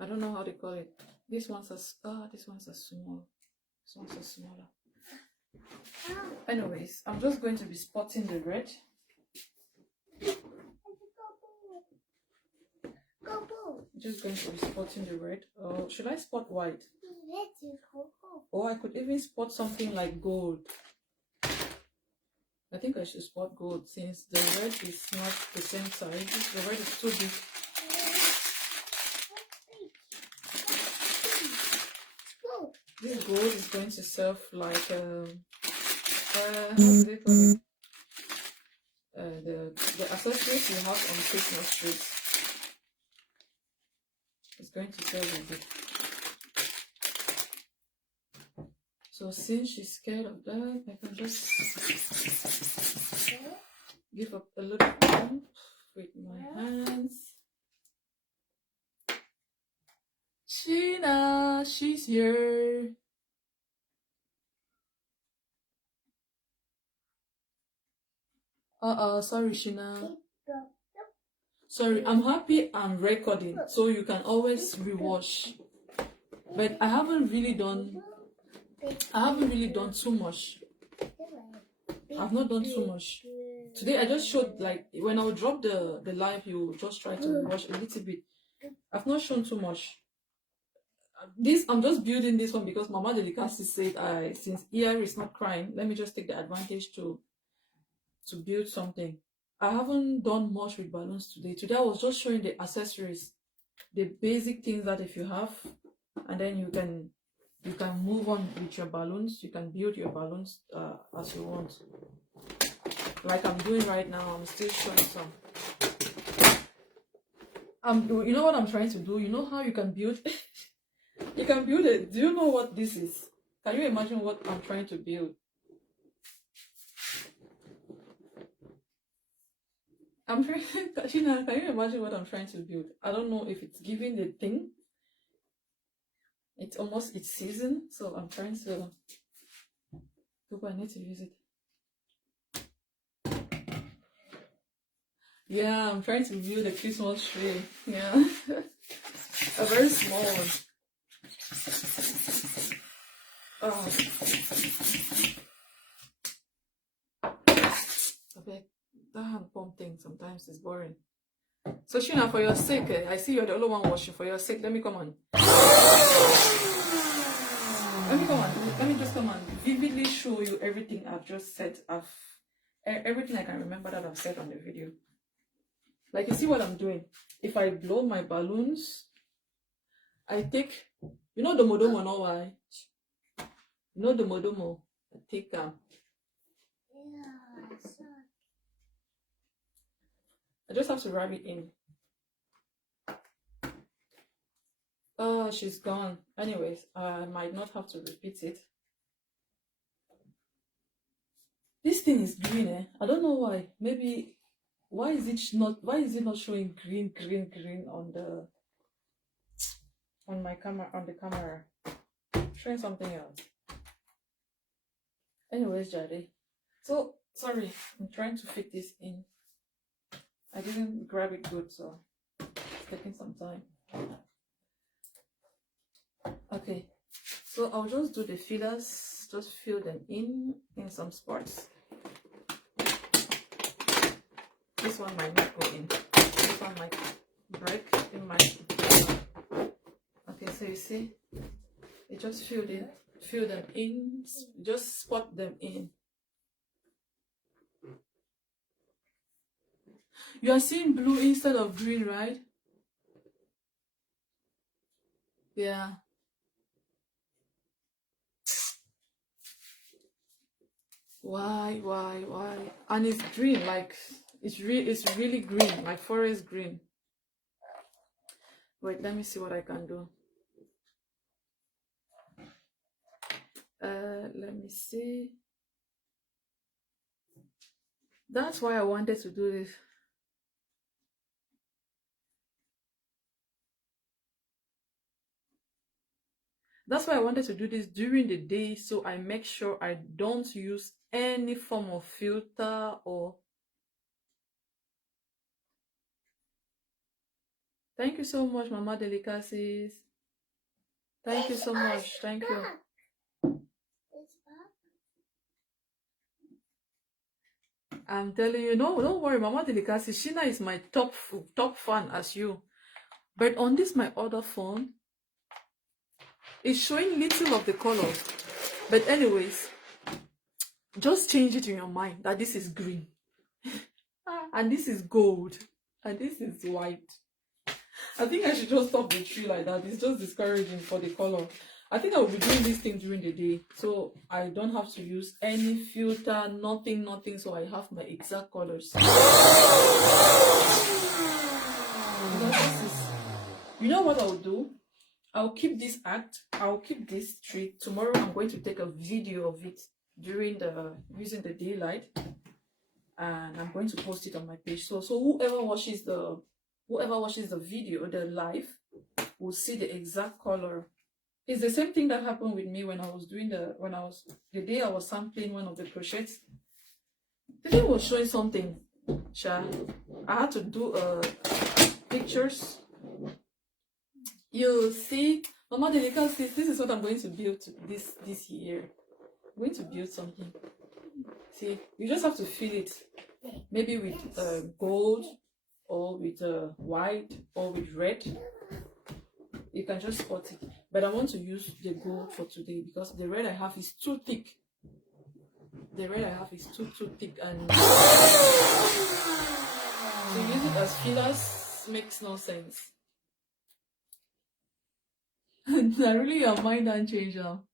I don't know how they call it. These ones are small. These ones are smaller. Anyways, I'm just going to be spotting the red. Just going to be spotting the red. Or should I spot white? Or I could even spot something like gold. I think I should spot gold since the red is not the same size. The red is too big. gold is going to serve like how do they call it? The accessories you have on Christmas trees. It's going to serve as it. So since she's scared of that, I can just give up a little bump with my hands. Sheena, she's here. Sorry, Sheena. Sorry, I'm happy I'm recording, so you can always rewatch. But I haven't really done too much. I've not done too much. Today I just showed, like, when I would drop the live, you just try to watch a little bit. I've not shown too much. I'm just building this one because Mama Delicacy said since Ear is not crying, let me just take the advantage to build something. I haven't done much with balloons today. Today I was just showing the accessories, the basic things that if you have, and then you can move on with your balloons. You can build your balloons as you want. Like I'm doing right now, I'm still showing some. You know what I'm trying to do? You know how you can build? You can build it. Do you know what this is? Can you imagine what I'm trying to build? Sheena, can you imagine what I'm trying to build? I don't know if it's giving the thing. It's almost its season, so I'm trying to. I need to use it. Yeah, I'm trying to build a Christmas tree. Yeah, a very small one. Oh, okay. That hand pump thing sometimes is boring. So Sheena, for your sake, I see you're the only one watching. For your sake, let me come on. Let me come on. Let me just come on. Vividly show you everything I've just said. Everything I can remember that I've said on the video. Like, you see what I'm doing? If I blow my balloons, I take, you know the Modomo, no why? You know the Modomo? I take I just have to rub it in. Oh, she's gone. Anyways, I might not have to repeat it. This thing is green, eh? I don't know why. Maybe why is it not showing green on my camera, on the camera? Showing something else. Anyways, Jade. So sorry, I'm trying to fit this in. I didn't grab it good, so it's taking some time. Okay, so I'll just do the fillers, just fill them in some spots. This one might not go in. This one might break. It might. Okay, so you see, it just fill them in, just spot them in. You are seeing blue instead of green, right? Yeah. Why? And it's green, like it's really green, like forest green. Wait, let me see what I can do. Let me see. That's why I wanted to do this. That's why I wanted to do this during the day, so I make sure I don't use any form of filter or. Thank you so much, Mama Delicacies. Thank you so much. Thank you. I'm telling you, no, don't worry, Mama Delicacy. Sheena is my top fan as you. But on this my other phone, it's showing little of the colors. But anyways, just change it in your mind that this is green. And this is gold. And this is white. I think I should just stop the tree like that. It's just discouraging for the color. I think I will be doing this thing during the day, so I don't have to use any filter, nothing. So I have my exact colors. Because this is, you know what I'll do? I'll keep this act. I'll keep this tree. Tomorrow I'm going to take a video of it during the using the daylight, and I'm going to post it on my page. So whoever watches the video, the live, will see the exact color. It's the same thing that happened with me when I was doing the day I was sampling one of the crochets. The thing was showing something. Sha, I had to do pictures. You see, Mama Delica says this is what I'm going to build this year. I'm going to build something. See, you just have to fill it, maybe with gold, or with white, or with red. You can just spot it. But I want to use the gold for today because the red I have is too thick. The red I have is too thick, and to use it as fillers makes no sense. Now really your mind and change now.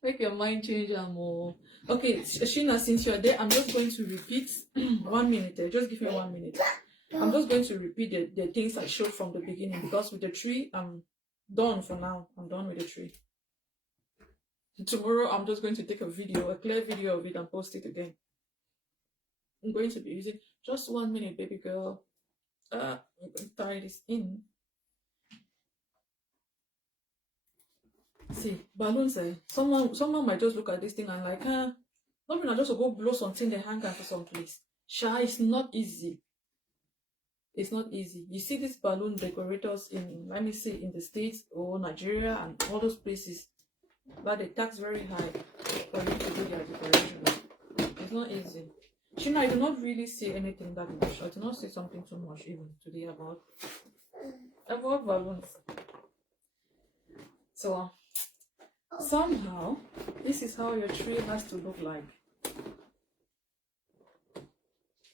Make your mind change more. Okay, Sheena, since you're there, I'm just going to repeat 1 minute. Just give me 1 minute. I'm just going to repeat the things I showed from the beginning, because with the tree, I'm done for now. I'm done with the tree. Tomorrow, I'm just going to take a clear video of it, and post it again. I'm going to be using just 1 minute, baby girl. I'm going to tie this in. See, balloons, someone might just look at this thing and like, nothing, I just go blow something, they hang for some place. Sha, it's not easy. It's not easy. You see these balloon decorators in, let me say, in the States or Nigeria and all those places, but they tax very high for you to do their decoration. It's not easy. Sheena, I do not really see anything that much. I do not see something too much even today about balloons. So somehow, this is how your tree has to look like.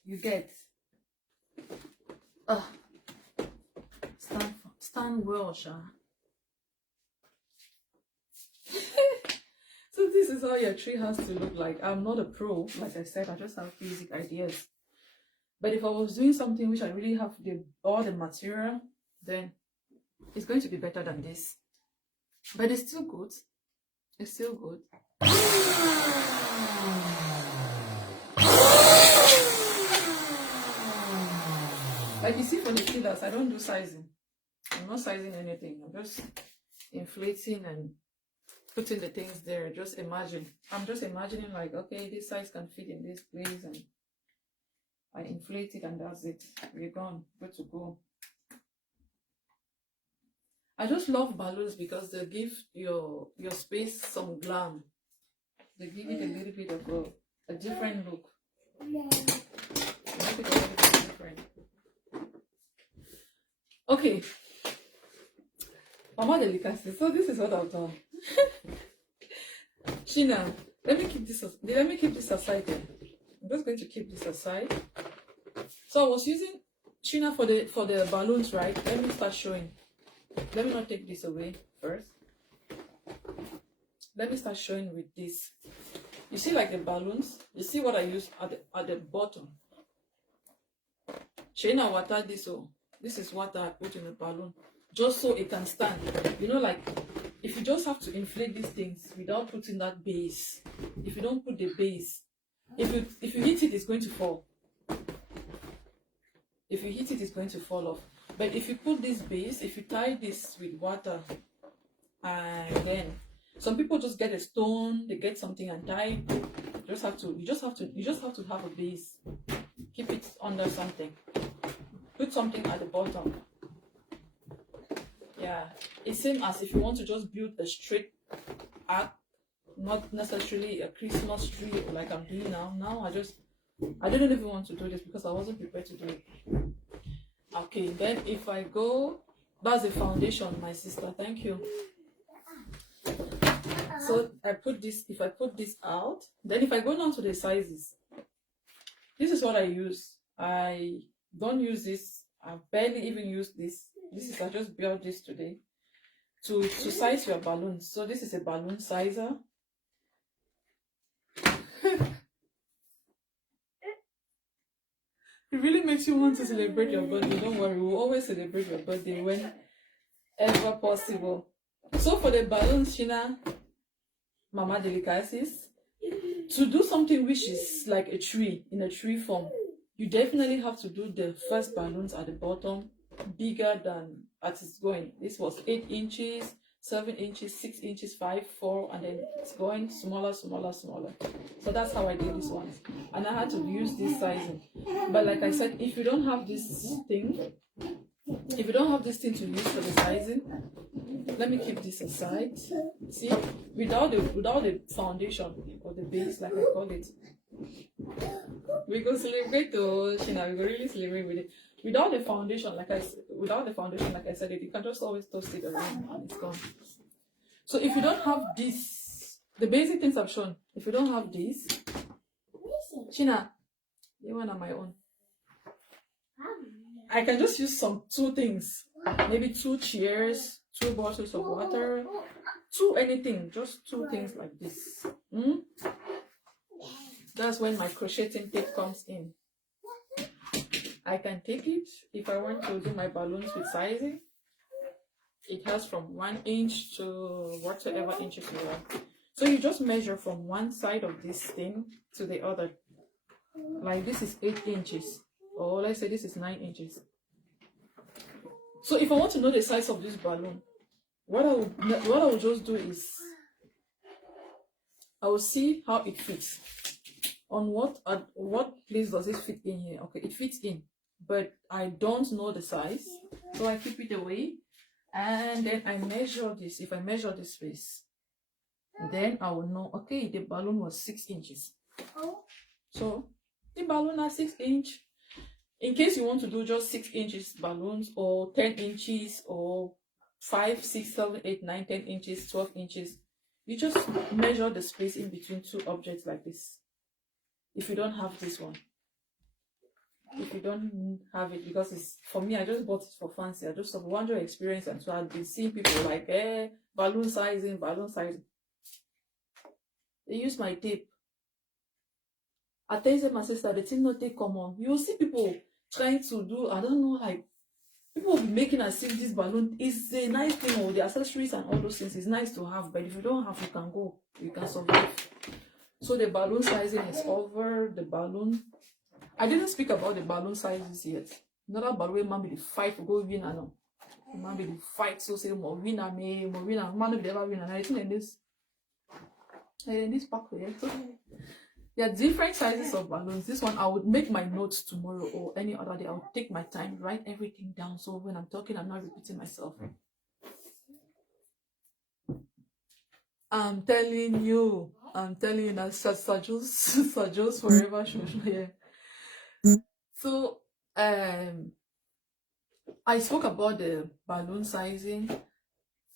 You get. Stand well, Sha. So this is how your tree has to look like. I'm not a pro, like I said, I just have basic ideas. But if I was doing something which I really have all the material, then it's going to be better than this. But it's still good. It's still good. Like you see for the fillers, I don't do sizing. I'm not sizing anything. I'm just inflating and putting the things there. Just imagine. I'm just imagining like, okay, this size can fit in this place, and I inflate it, and that's it. We're gone. Good to go. I just love balloons because they give your space some glam. They give it a little bit of a different look. They make it a little bit different. Okay. Mama Delicacy. So this is what I've done. Sheena, let me keep this aside then. I'm just going to keep this aside. So I was using Sheena for the balloons, right? Let me start showing. Let me not take this away first. Let me start showing with this. You see, like the balloons, you see what I use at the bottom. Sheena water this. This is what I put in the balloon, just so it can stand. You know, like if you just have to inflate these things without putting that base, if you don't put the base, if you hit it, it's going to fall. If you hit it, it's going to fall off. But if you put this base, if you tie this with water, and then some people just get a stone, they get something and tie. You just have to have a base. Keep it under something. Put something at the bottom. Yeah, it's same as if you want to just build a straight arc, not necessarily a Christmas tree like I'm doing now. Now I didn't even want to do this because I wasn't prepared to do it. Okay, then if I go, that's the foundation, my sister. Thank you. So if I put this out, then if I go down to the sizes, this is what I use. I don't use this. I barely even use this. I just built this today. to size your balloons. So this is a balloon sizer. It really makes you want to celebrate your birthday. Don't worry, we'll always celebrate your birthday whenever possible. So for the balloons, Sheena, Mama Delicacies, to do something which is like a tree, in a tree form, you definitely have to do the first balloons at the bottom bigger than as it's going. This was 8 inches, 7 inches, 6 inches, 5, 4, and then it's going smaller, smaller, smaller. So that's how I did this one. And I had to use this sizing. But like I said, if you don't have this thing, to use for the sizing, let me keep this aside. See, without the foundation or the base, like I call it, we go celebrate though, Sheena, we go really celebrate with it. Without the foundation, like I said, you can just always toss it around and it's gone. So if you don't have this, the basic things I've shown, if you don't have this, Sheena, you want on my own. I can just use 2 things, maybe 2 chairs, 2 bottles of water, 2 anything, just 2 things like this. That's when my crocheting tape comes in. I can take it if I want to do my balloons with sizing. It has from 1 inch to whatever inches you want. So you just measure from one side of this thing to the other. Like this is 8 inches, or let's say this is 9 inches. So if I want to know the size of this balloon, what I will just do is I will see how it fits. On what place does it fit in here? Okay, it fits in, but I don't know the size, so I keep it away, and then I measure this. If I measure this space, then I will know, okay, the balloon was 6 inches. So the balloon has 6 inches. In case you want to do just 6 inches balloons, or 10 inches, or 5, 6, 7, 8, 9, 10 inches, 12 inches, you just measure the space in between 2 objects like this. If you don't have this one, if you don't have it, because it's, for me, I just bought it for fancy. I just have wonder experience, and so I've been seeing people like, balloon sizing. They use my tape. I tell my sister, the thing not take common. You will see people trying to do, I don't know, like, people will be making as if this balloon is a nice thing, or the accessories and all those things is nice to have, but if you don't have, you can survive. So the balloon sizing is over. The balloon, I didn't speak about the balloon sizes yet. Another balloon, man, be the fight for go win and no. Man, be the fight, so say more win and man, be ever win and I think in this pack here. There are different sizes of balloons. This one, I would make my notes tomorrow or any other day. I would take my time, write everything down, so when I'm talking, I'm not repeating myself. I'm telling you that Sajos forever should here. So, I spoke about the balloon sizing,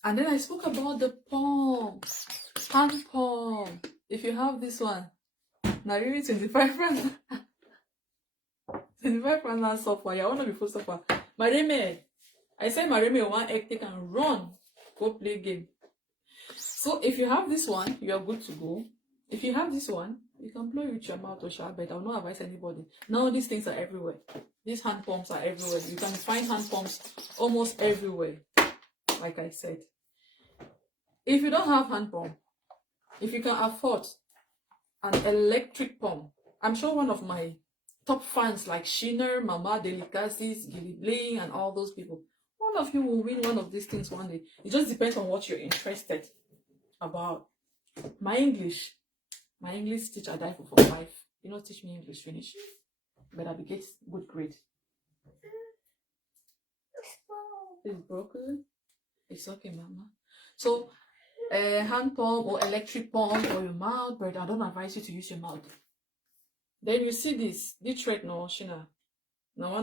and then I spoke about the palm, hand palm. If you have this one, now really 25 rand. 25 rand last software. I want to be full software. Mareme, I said Mareme one egg take and run, go play game. So if you have this one, you are good to go. If you have this one, you can blow with your mouth or shout, but I will not advise anybody. Now these things are everywhere. These hand pumps are everywhere. You can find hand pumps almost everywhere. Like I said. If you don't have hand pump, if you can afford an electric pump, I'm sure one of my top fans like Shiner, Mama Delicacies, Gilly Bling, and all those people, one of you will win one of these things one day. It just depends on what you're interested about. My English teacher died for 5. You know, teach me English finish, but I will get good grade. It's broken. It's okay, Mama. So, hand pump or electric pump or your mouth, but I don't advise you to use your mouth. Then you see this thread, no, Sheena. Now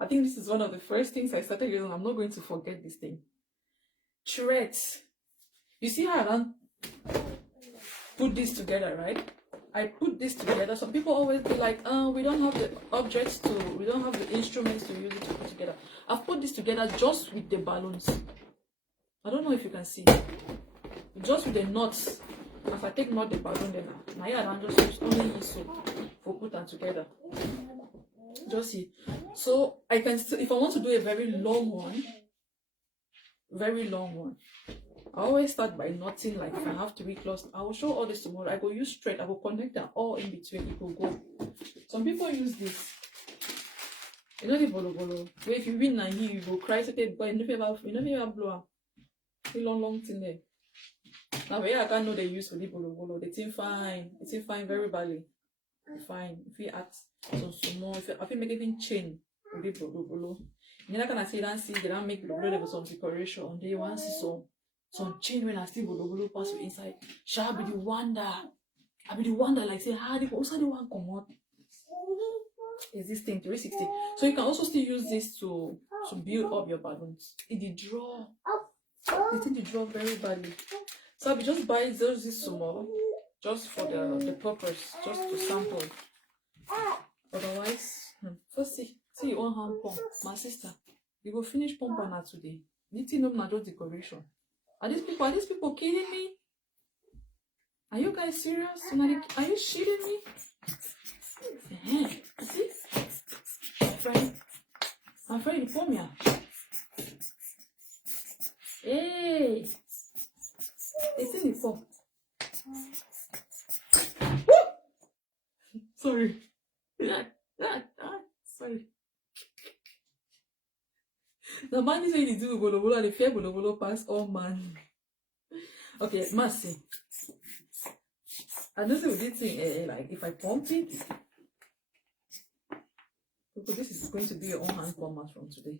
I think this is one of the first things I started using. I'm not going to forget this thing. Threads. You see how I don't put this together, right? I put this together. Some people always be like, we don't have the instruments to use it to put together. I've put this together just with the balloons. I don't know if you can see. Just with the knots. As I take knot the balloon then my head and just use only use soap for put them together. Just see. So I can still, if I want to do a very long one, I always start by knotting. Like if I have 3 cloths, I will show all this tomorrow. I go use thread, I will connect them all in between. It will go. Some people use this. You know the bolo bolo. Where if you win and here you go cry, say, boy, you never blow up. A long thing there. Now, I can't know the use for the bolo bolo. The thing fine. It's fine very badly. Fine. If you add some small, if you make even chain with the bolo bolo. You know, can I say that? See, they don't make bolo bolo for some decoration. On day one, see some chain when I see bolo bolo pass inside. Shall be the wonder. I be the wonder. Like say, how the also the one come out. Is this thing 360? So you can also still use this to build up your balloons. The thing they draw very badly. So I will just buy this small, just for the purpose, just to sample. Otherwise, first see your own hand pump. My sister, you go finish pumping her today. Meeting up not just decoration. Are these people kidding me? Are you guys serious? Are you shitting me? You see? My friend, you pull me. Hey! It's in the fork. Sorry. Sorry. The man is saying he do bolo bolo and the fear bolo bolo pass all man. Okay, Mercy. I know with this thing, like if I pump it, because this is going to be your own hand pump as from today.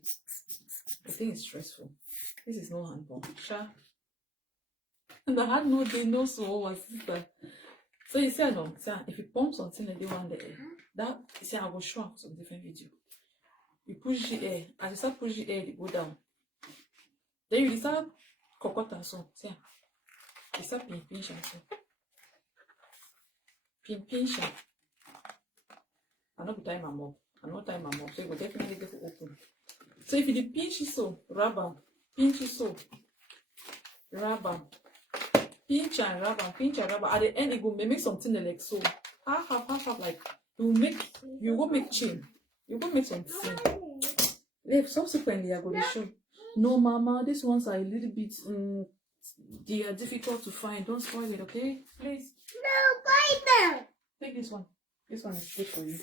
I think it's stressful. This is no hand pump. Sure. And I had no day, no so my sister. So you say no, say if you pump something like the one there, that you say I will show up some different video. You push the air, as you start pushing the air, you go down. Then you start cocotte so see. You start pinch and so. Pinch. I not time my mom. So you will definitely get to open. So if you pinch it so, rubber, pinch it so, rubber, pinch and rubber. At the end, it will make something like so. Half, like you will make chain. You will make something. If subsequently I go to show. No, Mama, these ones are a little bit they are difficult to find. Don't spoil it, okay? Please. No, buy them. Take this one. This one is good for you.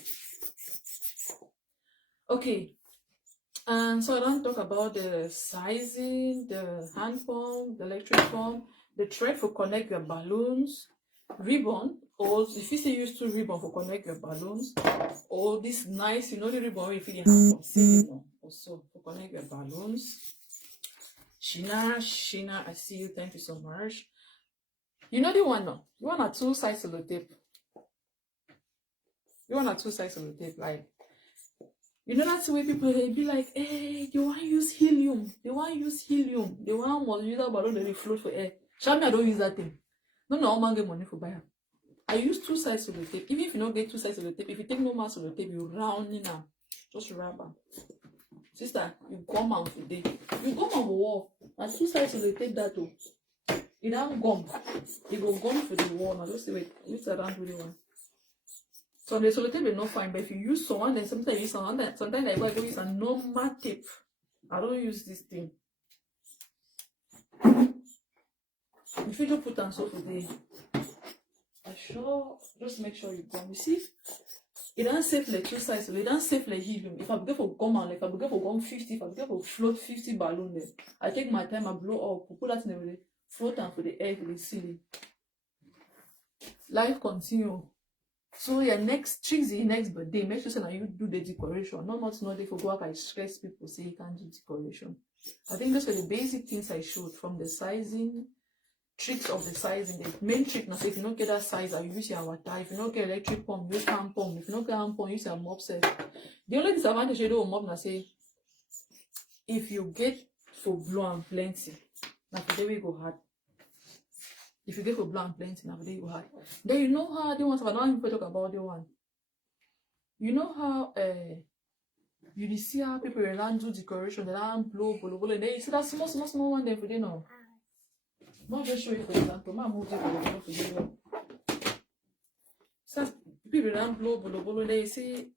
Okay. And so I don't talk about the sizing, the hand pump, the electric pump, the thread for connect your balloons, ribbon, or if you still use 2 ribbon for connect your balloons, or this nice, you know the ribbon if you hand pump, ribbon also for connect your balloons. Sheena, I see you. Thank you so much. You know the one now. You want 2 sides of the tape. Like. You know that's the way people they be like, hey, they want to use helium. They want must use that balloon that they float for air. Show me I don't use that thing. No, I'm get money for buyer. I use 2 sides of the tape. Even if you don't get 2 sides of the tape, if you take no mass of the tape, you round it now. Just rubber. Sister, you come out today. You go on the wall. And 2 sides of the tape that too. You don't gum. You go gum for the wall. Now just wait. Use around with the one. So the solo tape will not fine, but if you use someone, then sometimes I use someone, sometimes I go use a normal tape. I don't use this thing. If you don't put on so today, just make sure you come. You see, it don't save like 2 sides, so it don't save like helium. If I go for gum and if I go for gum 50, if I go for float 50 balloon there, I take my time, I blow up, put that in the float and for the air, for the ceiling. Life continue. So your next birthday, make sure that you do the decoration. Not they for go out and stress people say you can't do decoration. I think those are the basic things I showed, from the sizing, tricks of the sizing. The main trick now, say if you don't get that size, I use your water. If you don't get electric pump, use hand pump. If you don't get hand pump, use your mop set. The only disadvantage you do with mop now say if you get for blow and plenty, now today we go hard. If you get for blank plenty, now you go hard. Then you know how they want to. I don't even talk about the one. You know how You dey see how people around do decoration, they don't blow, and then you see that small one there for you know. I'll just show you for example. My move the bolo for you. So people don't blow, and then you see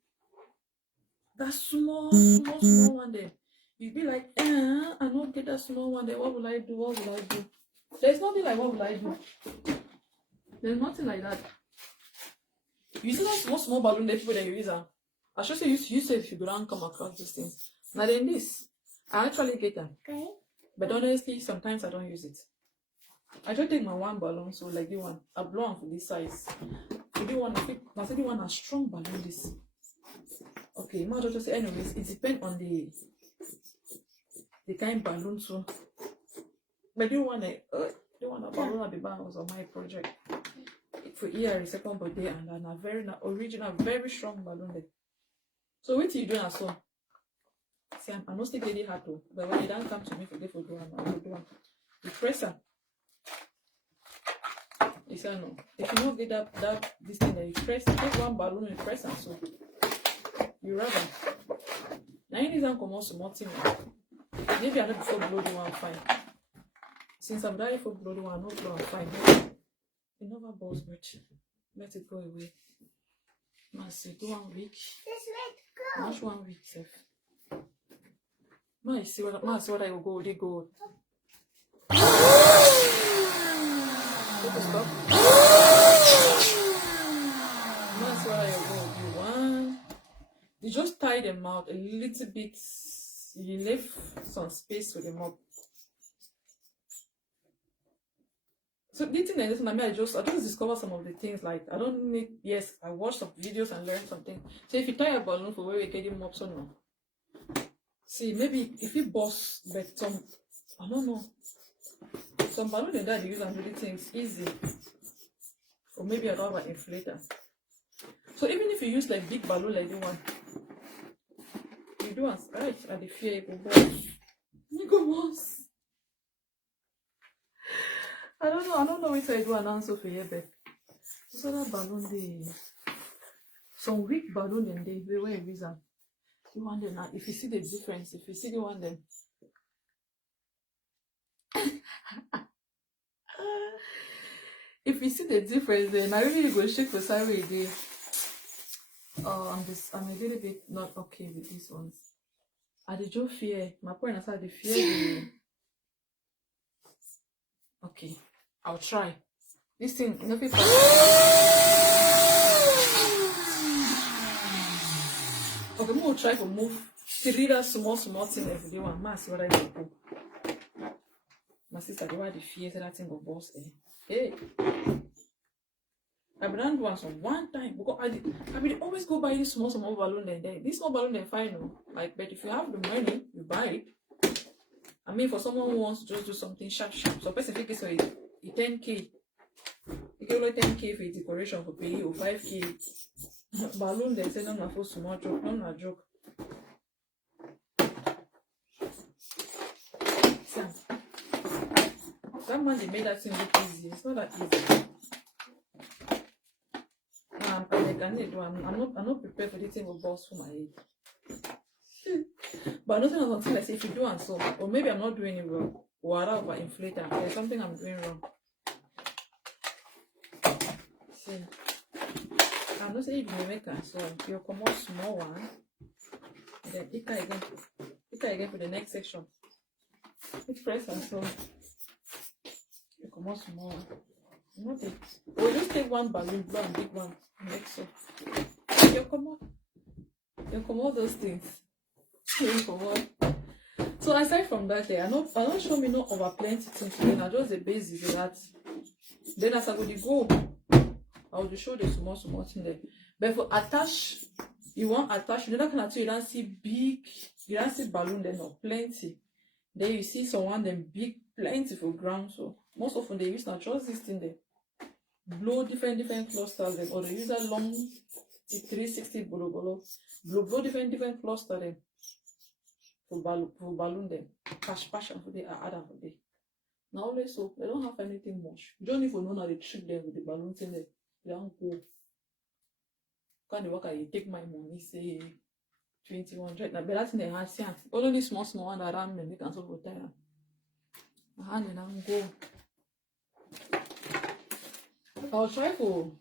that small one there. You be like, I don't get that small one there. What will I do? There's nothing like what will I do. There's nothing like that. You see that small balloon that people that you use. I should say you say if you go down come across these things. Now then this, I actually get them. Okay. But honestly, sometimes I don't use it. I just take my one balloon, so like the one, I blow on for this size. For the one, I say the one a strong balloon this. Okay, my just say anyways, it depends on the kind balloon so. But the one a balloon at the bank was on my project. For year second birthday and then a very original, very strong balloon there. So what you doing as well? See, I'm not still getting hard to, but when you don't come to me for do one, you press her. You say no. If you don't get that this thing that you press, take one balloon and press and so you rub them. Now you need to come out some thing. Maybe I know before blow the one fine. Since I'm dying for blow the one, not blow and fine. It never balls, but let it go away. Must see, do 1 week. Just let it go. Much 1 week, safe. Might see what I will go. They go. Stop. That's what I will do. One. You just tie them out a little bit. You leave some space for them up. So the thing is, I just discover some of the things like I don't need. Yes, I watch some videos and learn something. So if you tie a balloon for where we get him up, so no. See, maybe if you boss, but some I don't know. Some balloon that they use and do the things easy, or maybe I don't have an inflator. So even if you use like big balloon like the one, you do and scratch and the fear you go boss. You go boss. I don't know if I do an answer for you, but so that balloon they some weak balloon then they wear a reason. You want them now. If you see the difference, if you see the one then if you see the difference then I really go shake for Saturday again. I'm a little bit not okay with these ones. I did just fear my parents had the fear okay. I'll try. This thing, no people. Okay, we'll try to move 3 that small thing every day. One mass what I do. My sister, they were the fear that thing of boss. Hey, I began do one time because I will always go buy this small balloon then. This small balloon then fine, like, but if you have the money, you buy it. I mean, for someone who wants to just do something sharp. So, specifically, so it's 10K. You get like 10K for decoration for pay or 5K. Balloon, they say, no, for small joke, not a joke. So, that man, they made that thing look easy. It's not that easy. I'm not prepared for this thing with balls for my head. But nothing else until I say if you do and so, or maybe I'm not doing it wrong. Or I over inflator. There's something I'm doing wrong. See, I'm not saying you make and so you come out small one. And then pick again for the next section. It's press and so you come out small one. Not it. We'll just take one balloon, one big one, make so. You come out those things. You come out. So aside from that, I don't show me no over plenty things. Then I just the basis of that. Then as I go, I will show the small thing there. But for attach, you want attach. You don't see big. You don't see balloon. Then no plenty. Then you see someone then big plenty for ground. So most often they use not just this thing there. Blow different clusters them, or they use a long 360 blow different clusters them for balloon them. Pash and for the add for the. Now always so they don't have anything much. You don't even know how they trick them with the balloon thing they don't go. Can the worker you take my money say 2100. Now, but that's in the house, yeah. Only the small one around me, make answer for time. I hand and go. I'll try to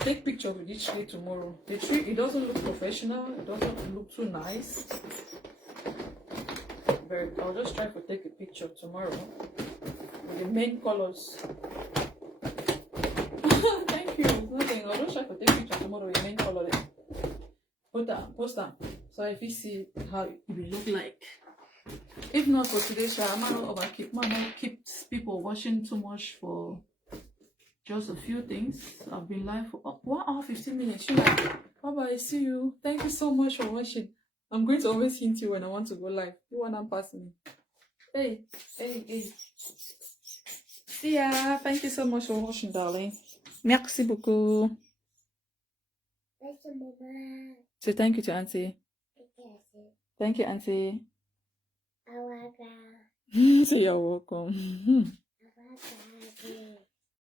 take picture with each tree tomorrow. The tree, it doesn't look professional, it doesn't look too nice, but I'll just try to take a picture tomorrow with the main colors. Thank you. Nothing. I'll just try to take picture tomorrow with the main color. Post them, so if you see how it will look like. If not for today's show, I might not overkeep. Might not keep people watching too much for just a few things. I've been live for 1 hour 15 minutes. Bye bye. See you. Thank you so much for watching. I'm going to always hint you when I want to go live. You want to pass me? Hey. See ya. Thank you so much for watching, darling. Merci beaucoup. Say thank you to Auntie. Thank you, Auntie. Say you're welcome.